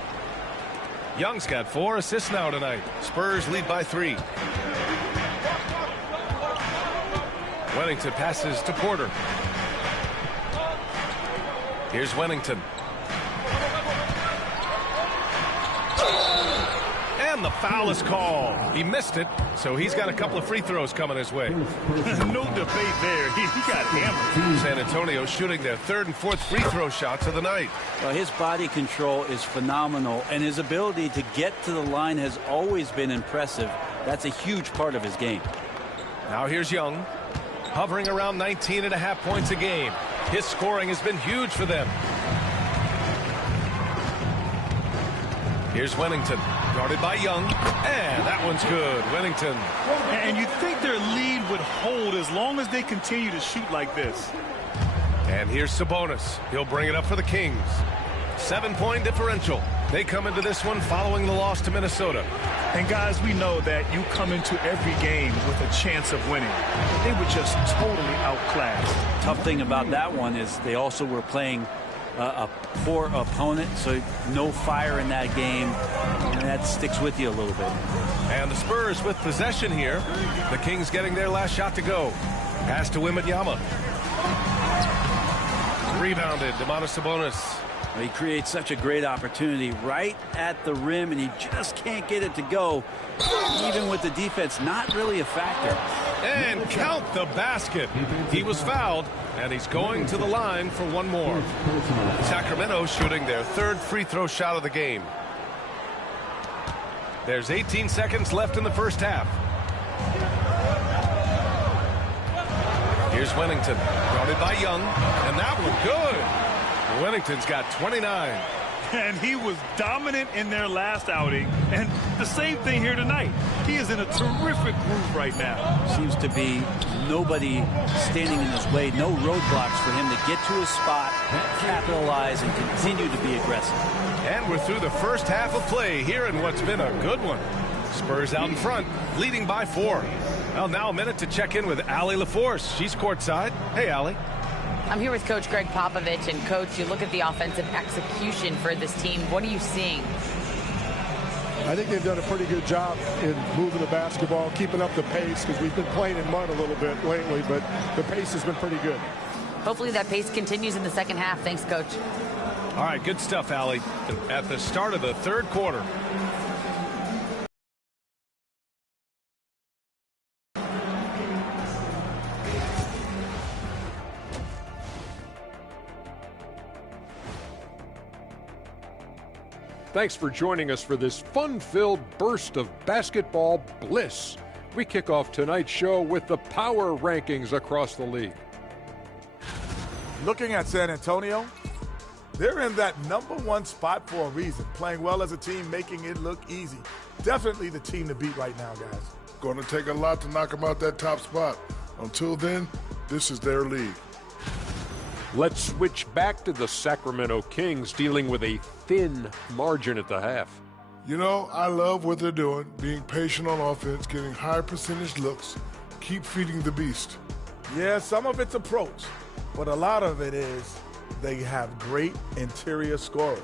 Young's got 4 assists now tonight. Spurs lead by 3. Wennington passes to Porter. Here's Wennington. And the foul is called. He missed it, so he's got a couple of free throws coming his way. No debate there. He got hammered. San Antonio shooting their 3rd and 4th free throw shots of the night. Well, his body control is phenomenal, and his ability to get to the line has always been impressive. That's a huge part of his game. Now here's Young, hovering around 19.5 points a game. His scoring has been huge for them. Here's Wennington, guarded by Young, and that one's good. Wennington. And you think their lead would hold as long as they continue to shoot like this. And here's Sabonis. He'll bring it up for the Kings. 7-point differential. They come into this one following the loss to Minnesota. And guys, we know that you come into every game with a chance of winning. They were just totally outclassed. Tough thing about that one is they also were playing a poor opponent, so no fire in that game, and that sticks with you a little bit. And the Spurs with possession here. The Kings getting their last shot to go. Pass to Wembanyama. Rebounded, Domantas Sabonis. He creates such a great opportunity right at the rim, and he just can't get it to go, even with the defense not really a factor. And count the basket. He was fouled, and he's going to the line for one more. Sacramento shooting their 3rd free throw shot of the game. There's 18 seconds left in the first half. Here's Wennington, guarded by Young, and that one good. Wennington's got 29. And he was dominant in their last outing, and the same thing here tonight. He is in a terrific groove right now. Seems to be nobody standing in his way, no roadblocks for him to get to his spot, capitalize, and continue to be aggressive. And we're through the first half of play here in what's been a good one. Spurs out in front, leading by 4. Well, now a minute to check in with Allie LaForce. She's courtside. Hey, Allie. I'm here with Coach Greg Popovich. And, Coach, you look at the offensive execution for this team. What are you seeing? I think they've done a pretty good job in moving the basketball, keeping up the pace, because we've been playing in mud a little bit lately, but the pace has been pretty good. Hopefully that pace continues in the second half. Thanks, Coach. All right, good stuff, Allie. At the start of the 3rd quarter. Thanks for joining us for this fun-filled burst of basketball bliss. We kick off tonight's show with the power rankings across the league. Looking at San Antonio, they're in that #1 spot for a reason. Playing well as a team, making it look easy. Definitely the team to beat right now, guys. Going to take a lot to knock them out that top spot. Until then, this is their league. Let's switch back to the Sacramento Kings, dealing with a thin margin at the half. You know, I love what they're doing, being patient on offense, getting high percentage looks, keep feeding the beast. Yeah, some of it's approach, but a lot of it is they have great interior scorers.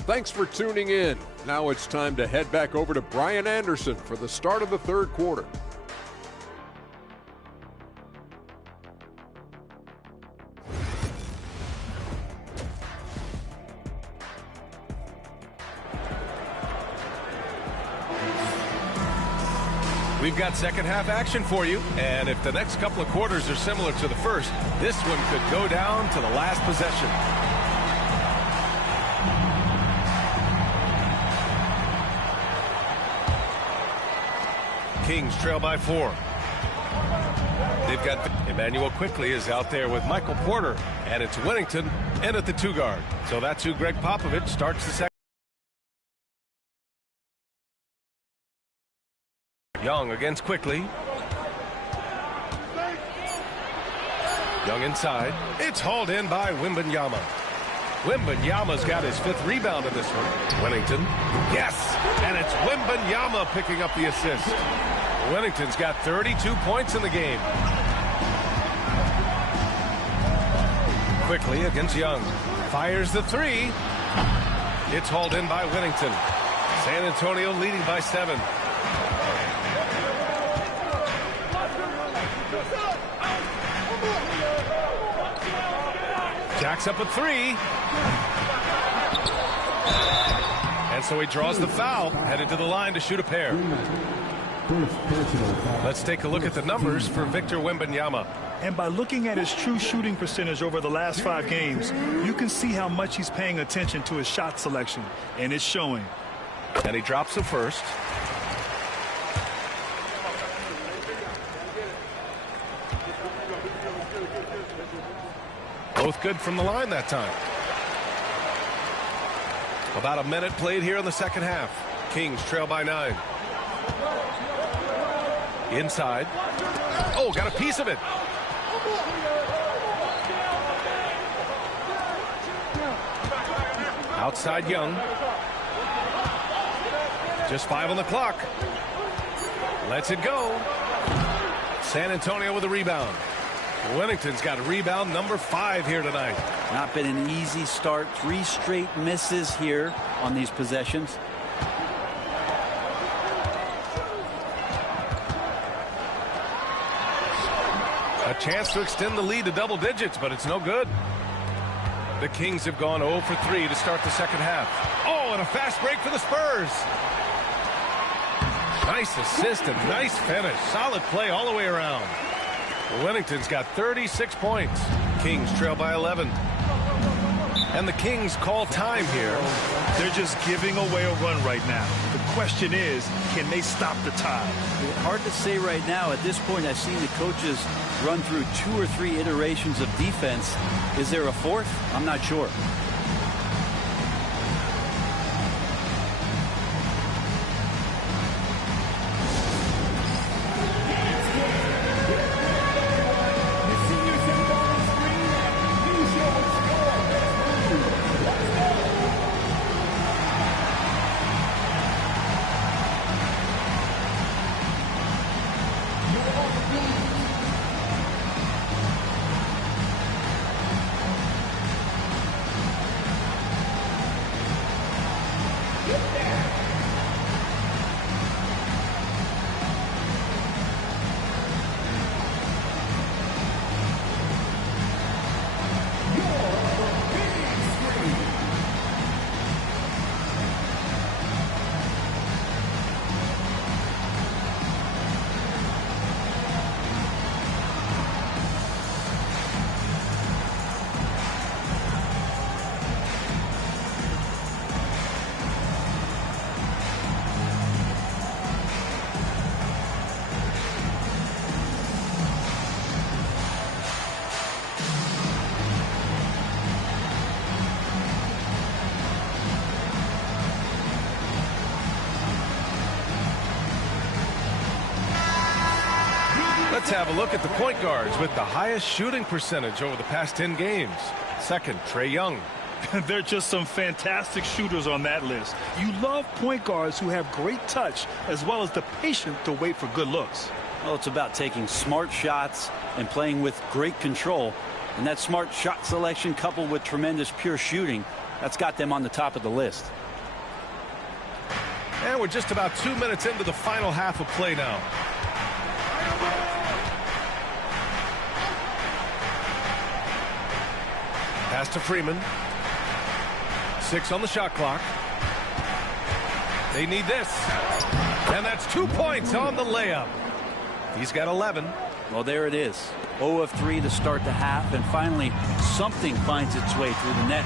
Thanks for tuning in. Now it's time to head back over to Brian Anderson for the start of the 3rd quarter. We've got second half action for you, and if the next couple of quarters are similar to the first, this one could go down to the last possession. Kings trail by 4. They've got Emmanuel Quickly is out there with Michael Porter, and it's Wennington in at the 2 guard. So that's who Greg Popovich starts the second. Young against Quickly. Young inside. It's hauled in by Wembanyama. Wembanyama's got his 5th rebound in this one. Wennington. Yes! And it's Wembanyama picking up the assist. Wennington's got 32 points in the game. Quickly against Young. Fires the three. It's hauled in by Wennington. San Antonio leading by 7. Jacks up a 3. And so he draws the foul, headed to the line to shoot a pair. Let's take a look at the numbers for Victor Wembanyama. And by looking at his true shooting percentage over the last 5 games, you can see how much he's paying attention to his shot selection, and it's showing. And he drops the first. Both good from the line that time. About a minute played here in the second half. Kings trail by 9. Inside. Oh, got a piece of it. Outside Young. Just 5 on the clock. Lets it go. San Antonio with a rebound. Wennington's got a rebound number 5 here tonight. Not been an easy start. 3 straight misses here on these possessions. A chance to extend the lead to double digits, but it's no good. The Kings have gone 0 for 3 to start the second half. Oh, and a fast break for the Spurs. Nice assist and nice finish. Solid play all the way around. Wennington's got 36 points. Kings trail by 11. And the Kings call time here. They're just giving away a run right now. The question is, can they stop the tide? Hard to say right now. At this point, I've seen the coaches run through 2 or 3 iterations of defense. Is there a 4th? I'm not sure. Let's have a look at the point guards with the highest shooting percentage over the past 10 games. Second, Trae Young. They're just some fantastic shooters on that list. You love point guards who have great touch as well as the patience to wait for good looks. Well, it's about taking smart shots and playing with great control. And that smart shot selection coupled with tremendous pure shooting, that's got them on the top of the list. And we're just about 2 minutes into the final half of play now. Pass to Freeman. 6 on the shot clock. They need this. And that's 2 points on the layup. He's got 11. Well, there it is. 0 of 3 to start the half, and finally something finds its way through the net.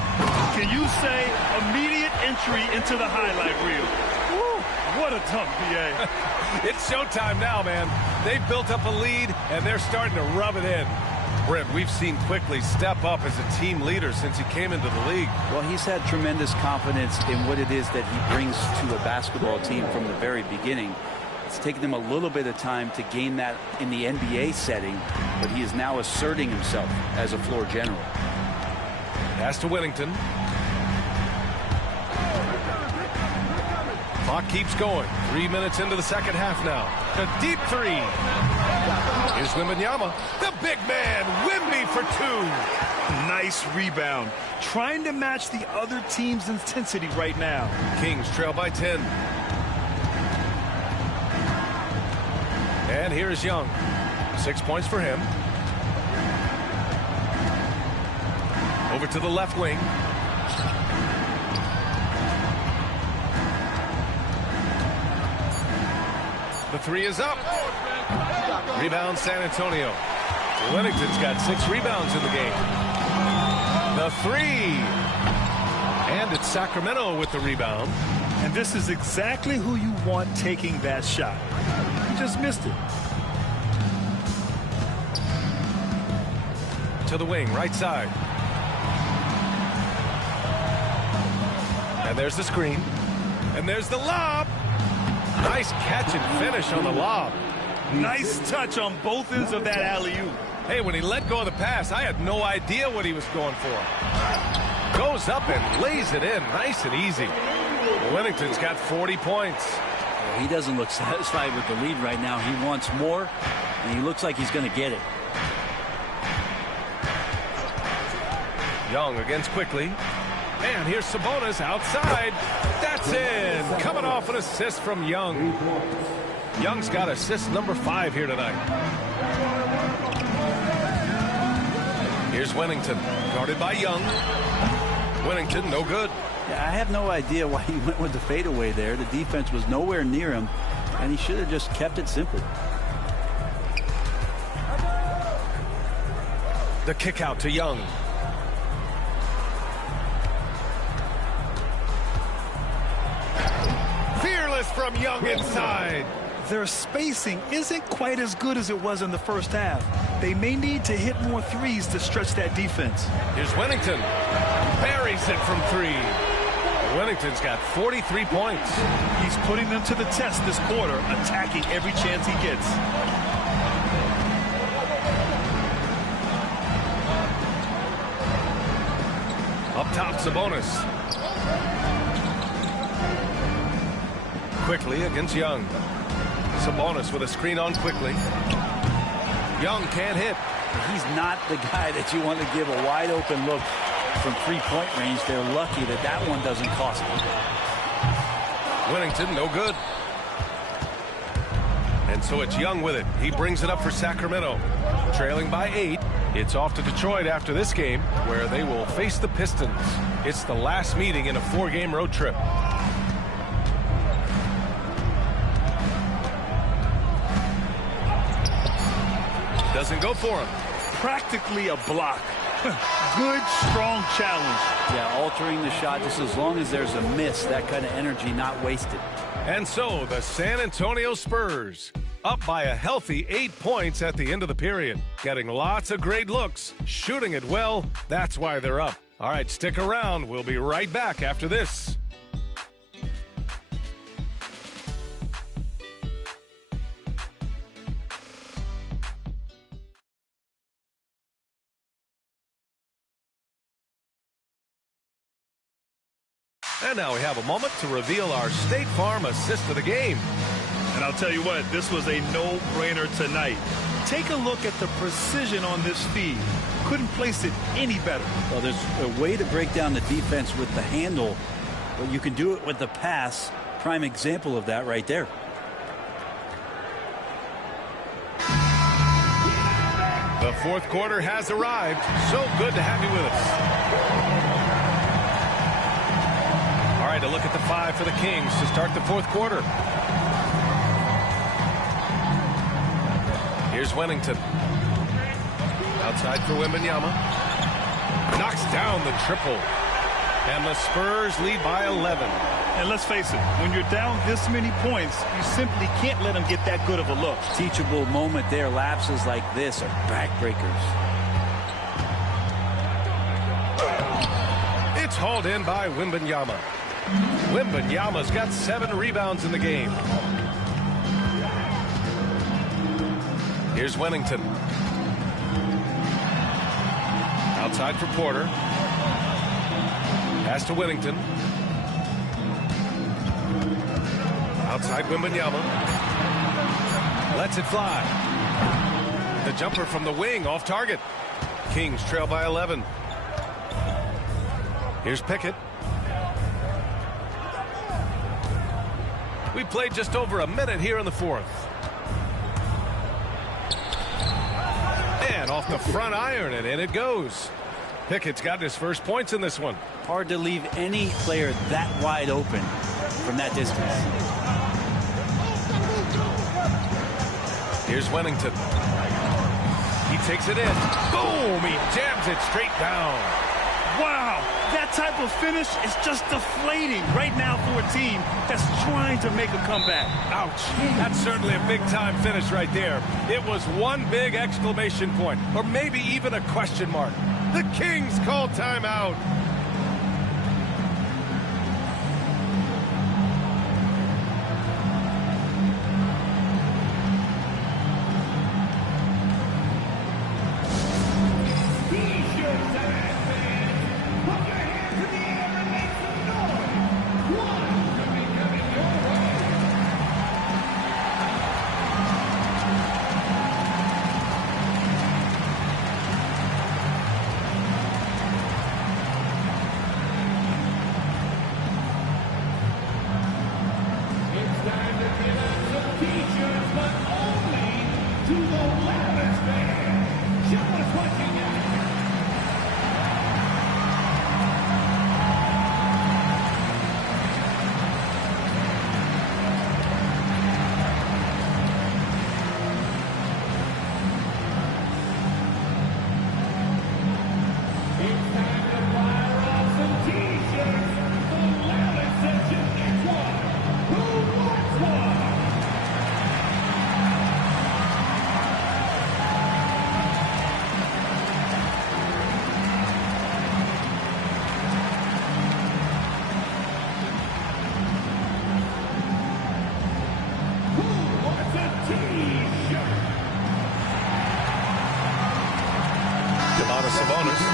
Can you say immediate entry into the highlight reel? Woo, what a dunk, PA. It's showtime now, man. They've built up a lead, and they're starting to rub it in. Brent, we've seen Quickly step up as a team leader since he came into the league. Well, he's had tremendous confidence in what it is that he brings to a basketball team from the very beginning. It's taken him a little bit of time to gain that in the NBA setting, but he is now asserting himself as a floor general. Pass to Wennington. Clock keeps going. 3 minutes into the second half now. A deep three. Here's Wembanyama. The big man, Wemby for two. Nice rebound. Trying to match the other team's intensity right now. Kings trail by 10. And here's Young. 6 points for him. Over to the left wing. The three is up. Rebound San Antonio. Wennington's got 6 rebounds in the game. The three. And it's Sacramento with the rebound. And this is exactly who you want taking that shot. You just missed it. To the wing, right side. And there's the screen. And there's the lob. Nice catch and finish on the lob. Nice touch on both ends of that alley-oop. Hey, when he let go of the pass, I had no idea what he was going for. Goes up and lays it in, nice and easy. Wennington's got 40 points. He doesn't look satisfied with the lead right now. He wants more, and he looks like he's going to get it. Young against quickly. And here's Sabonis outside. That's in. Coming off an assist from Young. Young's got assist number 5 here tonight. Here's Wennington, guarded by Young. Wennington, no good. Yeah, I have no idea why he went with the fadeaway there. The defense was nowhere near him, and he should have just kept it simple. The kick out to Young. Fearless from Young inside. Their spacing isn't quite as good as it was in the first half. They may need to hit more threes to stretch that defense. Here's Wennington. Buries it from 3. Wennington's got 43 points. He's putting them to the test this quarter, attacking every chance he gets. Up top, Sabonis. Quickly against Young. Sabonis with a screen on quickly. Young can't hit. He's not the guy that you want to give a wide open look from 3-point range. They're lucky that that one doesn't cost them. Wennington, no good. And so it's Young with it. He brings it up for Sacramento. Trailing by 8. It's off to Detroit after this game, where they will face the Pistons. It's the last meeting in a 4-game road trip. Doesn't go for him. Practically a block. Good, strong challenge. Yeah, altering the shot just as long as there's a miss, that kind of energy not wasted. And so the San Antonio Spurs up by a healthy 8 points at the end of the period. Getting lots of great looks, shooting it well. That's why they're up. All right, stick around. We'll be right back after this. And now we have a moment to reveal our State Farm assist of the game. And I'll tell you what, this was a no-brainer tonight. Take a look at the precision on this feed. Couldn't place it any better. Well, there's a way to break down the defense with the handle, but you can do it with the pass. Prime example of that right there. The fourth quarter has arrived. So good to have you with us. All right, a look at the 5 for the Kings to start the fourth quarter. Here's Wennington. Outside for Wembanyama. Knocks down the triple. And the Spurs lead by 11. And let's face it, when you're down this many points, you simply can't let them get that good of a look. Teachable moment there. Lapses like this are backbreakers. It's hauled in by Wembanyama. Wembanyama's got 7 rebounds in the game. Here's Wennington. Outside for Porter. Pass to Wennington. Outside Wembanyama. Lets it fly. The jumper from the wing off target. Kings trail by 11. Here's Pickett. We played just over a minute here in the fourth. And off the front iron, and in it goes. Pickett's got his first points in this one. Hard to leave any player that wide open from that distance. Here's Wennington. He takes it in. Boom! He jams it straight down. Wow, that type of finish is just deflating right now for a team that's trying to make a comeback. Ouch. That's certainly a big-time finish right there. It was one big exclamation point, or maybe even a question mark. The Kings call timeout.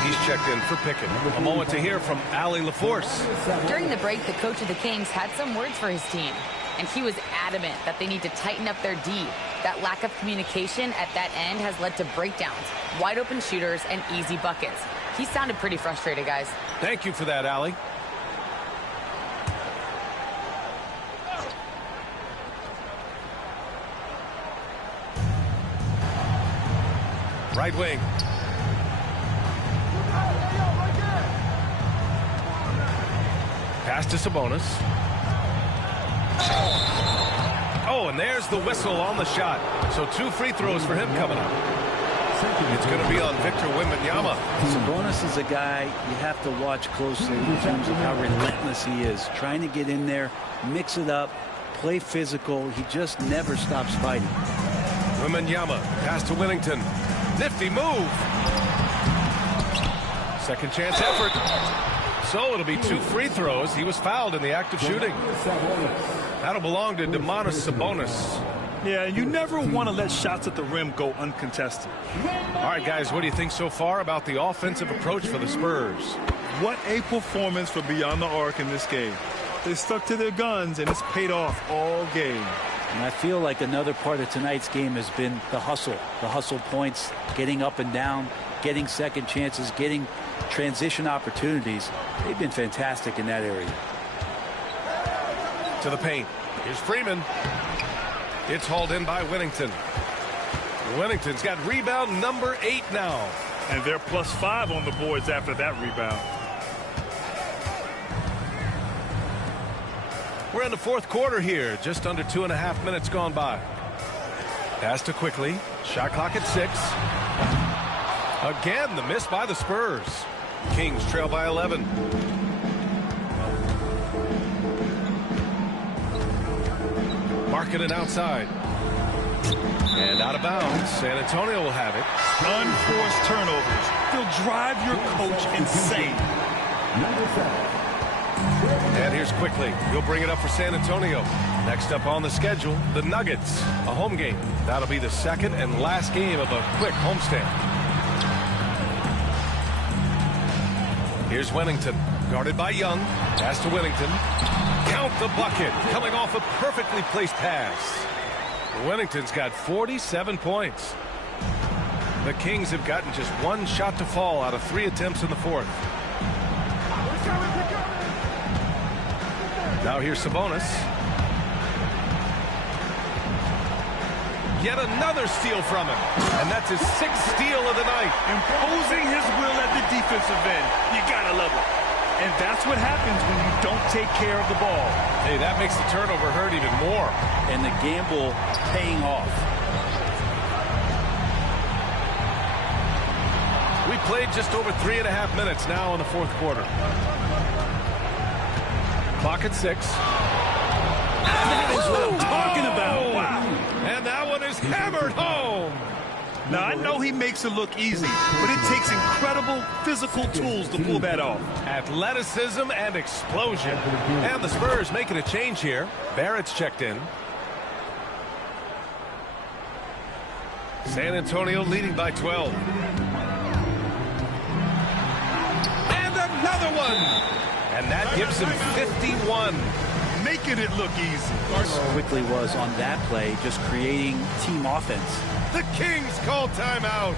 He's checked in for Pickett. A moment to hear from Allie LaForce. During the break, the coach of the Kings had some words for his team, and he was adamant that they need to tighten up their D. That lack of communication at that end has led to breakdowns, wide open shooters, and easy buckets. He sounded pretty frustrated, guys. Thank you for that, Allie. Right wing. Pass to Sabonis. Oh, and there's the whistle on the shot. So 2 free throws for him coming up. It's going to be on Victor Wembanyama. Sabonis is a guy you have to watch closely in terms of how relentless he is. Trying to get in there, mix it up, play physical. He just never stops fighting. Wembanyama, pass to Wennington. Nifty move. Second chance effort. So it'll be 2 free throws. He was fouled in the act of shooting. That'll belong to Domantas Sabonis. Yeah, you never want to let shots at the rim go uncontested. All right, guys, what do you think so far about the offensive approach for the Spurs? What a performance for Beyond the Arc in this game. They stuck to their guns, and it's paid off all game. And I feel like another part of tonight's game has been the hustle points, getting up and down, getting second chances, getting transition opportunities. They've been fantastic in that area. To the paint. Here's Freeman. It's hauled in by Wennington. Wennington's got rebound number 8 now. And they're +5 on the boards after that rebound. We're in the fourth quarter here. Just under 2.5 minutes gone by. Pass to Quickly. Shot clock at 6. Again, the miss by the Spurs. Kings trail by 11. Marking it outside. And out of bounds. San Antonio will have it. Unforced turnovers. They'll drive your coach insane. And here's Quickly. He'll bring it up for San Antonio. Next up on the schedule, the Nuggets. A home game. That'll be the second and last game of a quick homestand. Here's Wennington. Guarded by Young. Pass to Wennington. Count the bucket, coming off a perfectly placed pass. Wennington's got 47 points. The Kings have gotten just one shot to fall out of 3 attempts in the fourth. Now here's Sabonis. Yet another steal from him. And that's his 6th steal of the night. Imposing his will at the defensive end. You gotta love it. And that's what happens when you don't take care of the ball. Hey, that makes the turnover hurt even more. And the gamble paying off. We played just over 3.5 minutes now in the fourth quarter. Clock at 6. That is what I'm talking about. Wow. And that one is hammered home. Now, I know he makes it look easy, but it takes incredible physical tools to pull that off. Athleticism and explosion. And the Spurs making a change here. Barrett's checked in. San Antonio leading by 12. And another one. And that gives him 51. Making it look easy. Quickly was on that play, just creating team offense. The Kings call timeout.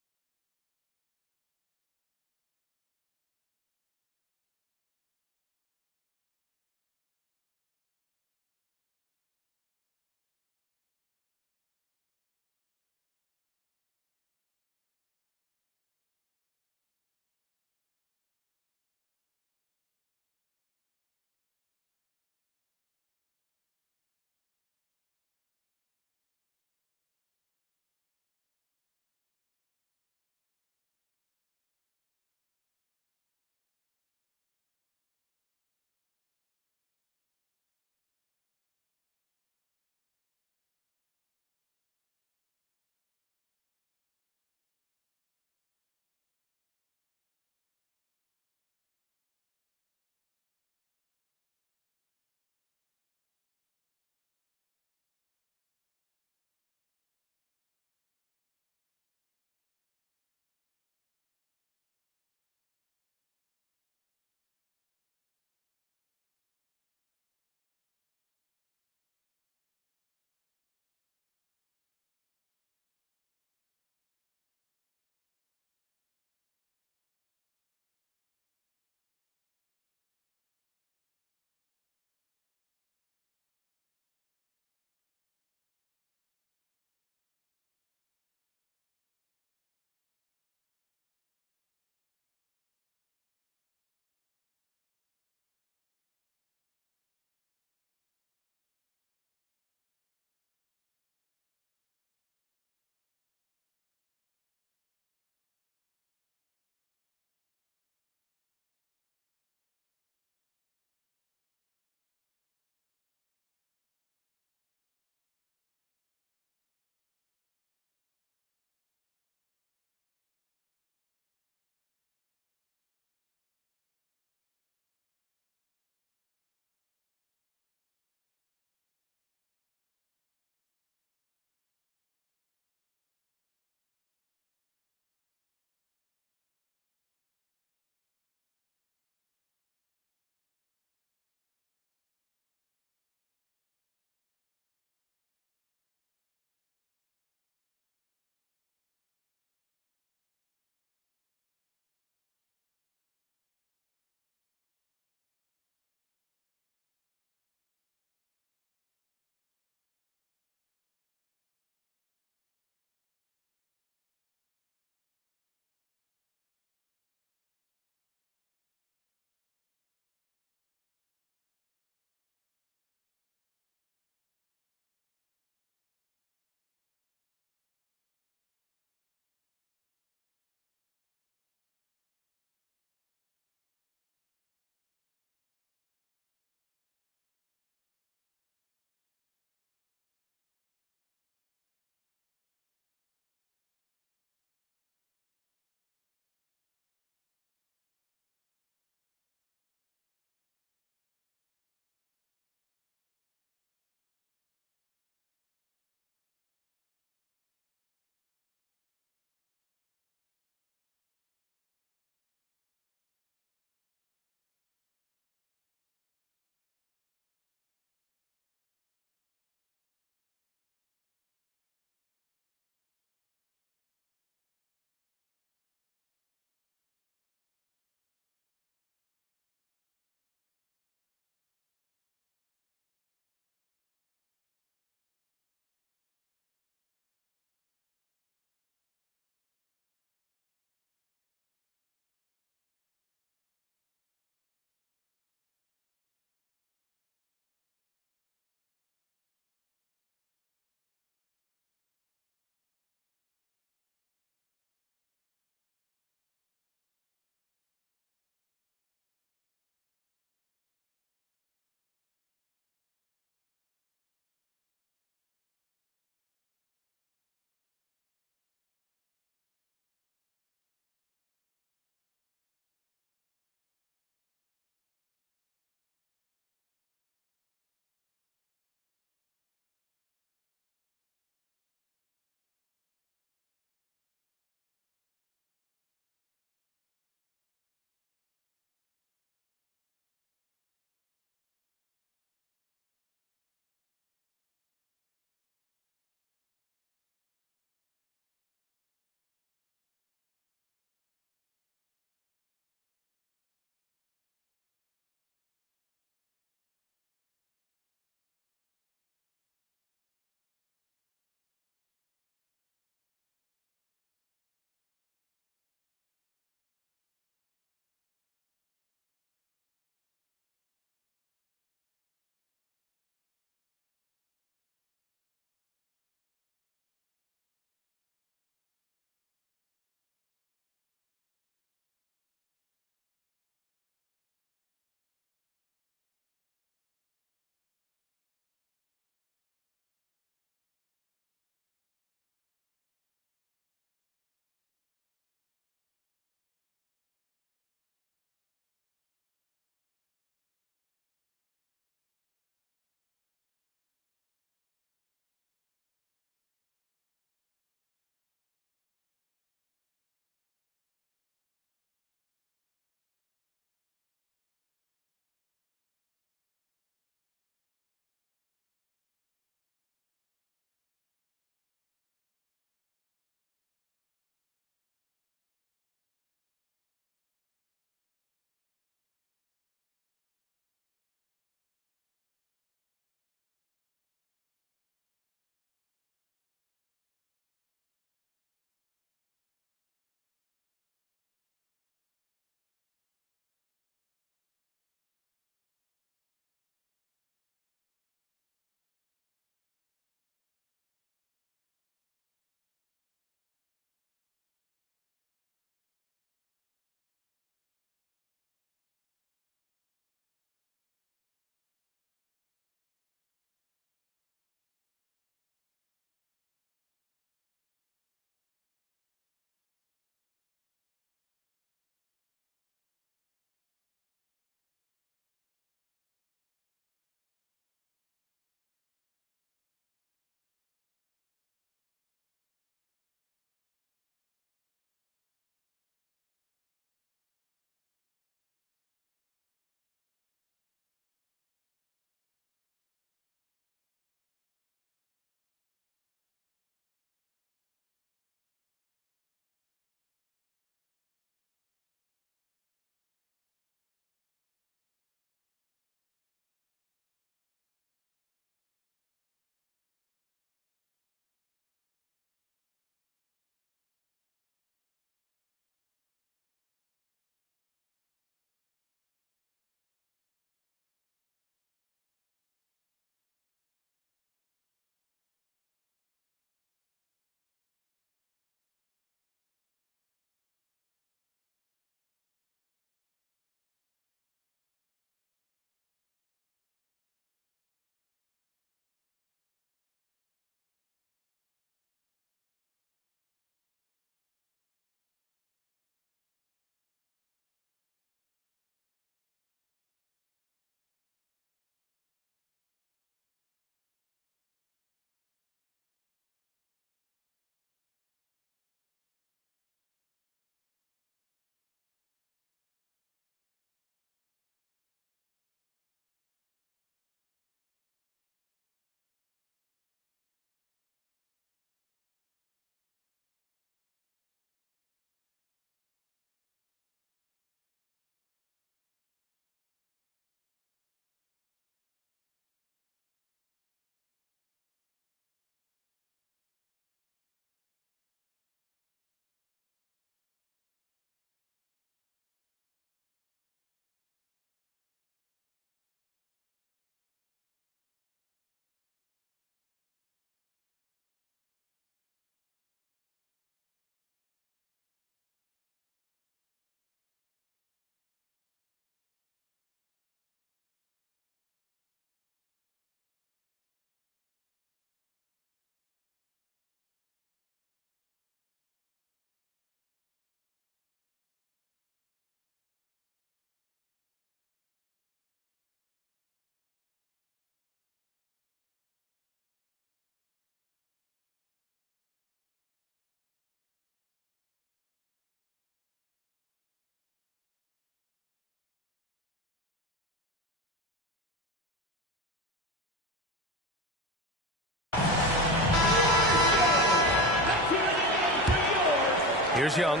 Here's Young.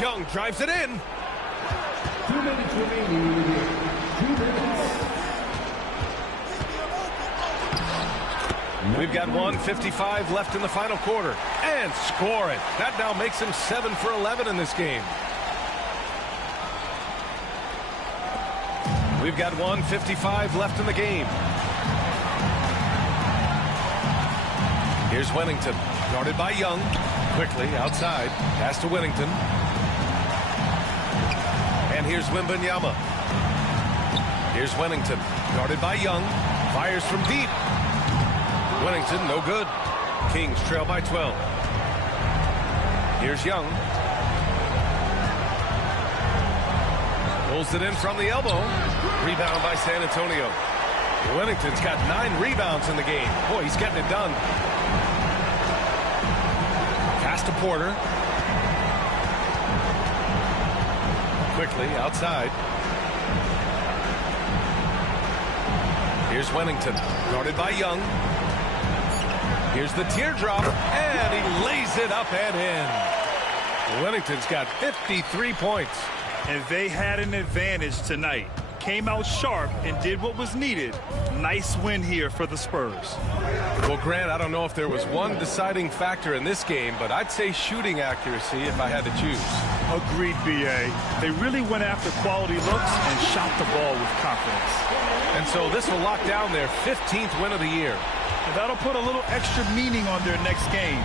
Young drives it in. 2 minutes remaining. 2 minutes. We've got 1:55 left in the final quarter. And score it. That now makes him 7 for 11 in this game. We've got 1:55 left in the game. Here's Wennington. Guarded by Young. Quickly outside. Pass to Wennington. And here's Wembanyama. Here's Wennington. Guarded by Young. Fires from deep. Wennington, no good. Kings trail by 12. Here's Young. Pulls it in from the elbow. Rebound by San Antonio. Wennington's got 9 rebounds in the game. Boy, he's getting it done. Pass to Porter. Quickly outside. Here's Wennington. Guarded by Young. Here's the teardrop. And he lays it up and in. Wennington's got 53 points. And they had an advantage tonight. Came out sharp and did what was needed. Nice win here for the Spurs. Well, Grant, I don't know if there was one deciding factor in this game, but I'd say shooting accuracy if I had to choose. Agreed, B.A. They really went after quality looks and shot the ball with confidence. And so this will lock down their 15th win of the year. And that'll put a little extra meaning on their next game.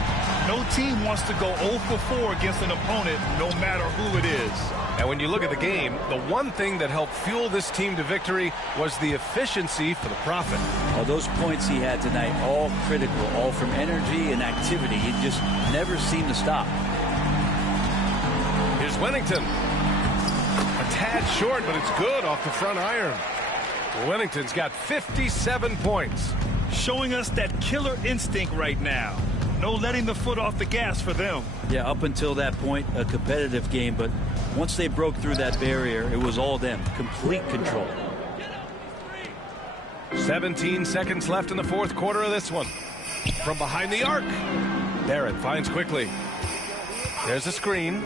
No team wants to go 0 for 4 against an opponent, no matter who it is. And when you look at the game, the one thing that helped fuel this team to victory was the efficiency for the Prophet. Well, those points he had tonight, all critical, all from energy and activity. He just never seemed to stop. Here's Wennington. A tad short, but it's good off the front iron. Wennington's got 57 points. Showing us that killer instinct right now. No letting the foot off the gas for them. Yeah, up until that point, a competitive game, but once they broke through that barrier, it was all them. Complete control. 17 seconds left in the fourth quarter of this one. From behind the arc. Barrett finds quickly. There's a screen.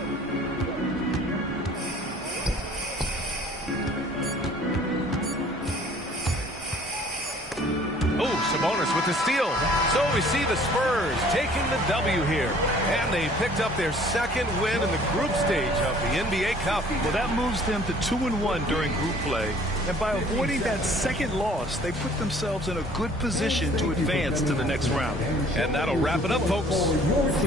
Oh, Sabonis with the steal. So we see the Spurs taking the W here. And they picked up their second win in the group stage of the NBA Cup. Well, that moves them to 2-1 during group play. And by avoiding that second loss, they put themselves in a good position to advance to the next round. And that'll wrap it up, folks.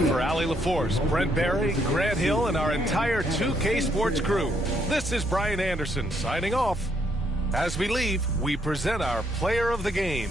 For Allie LaForce, Brent Barry, Grant Hill, and our entire 2K Sports crew, this is Brian Anderson signing off. As we leave, we present our player of the game.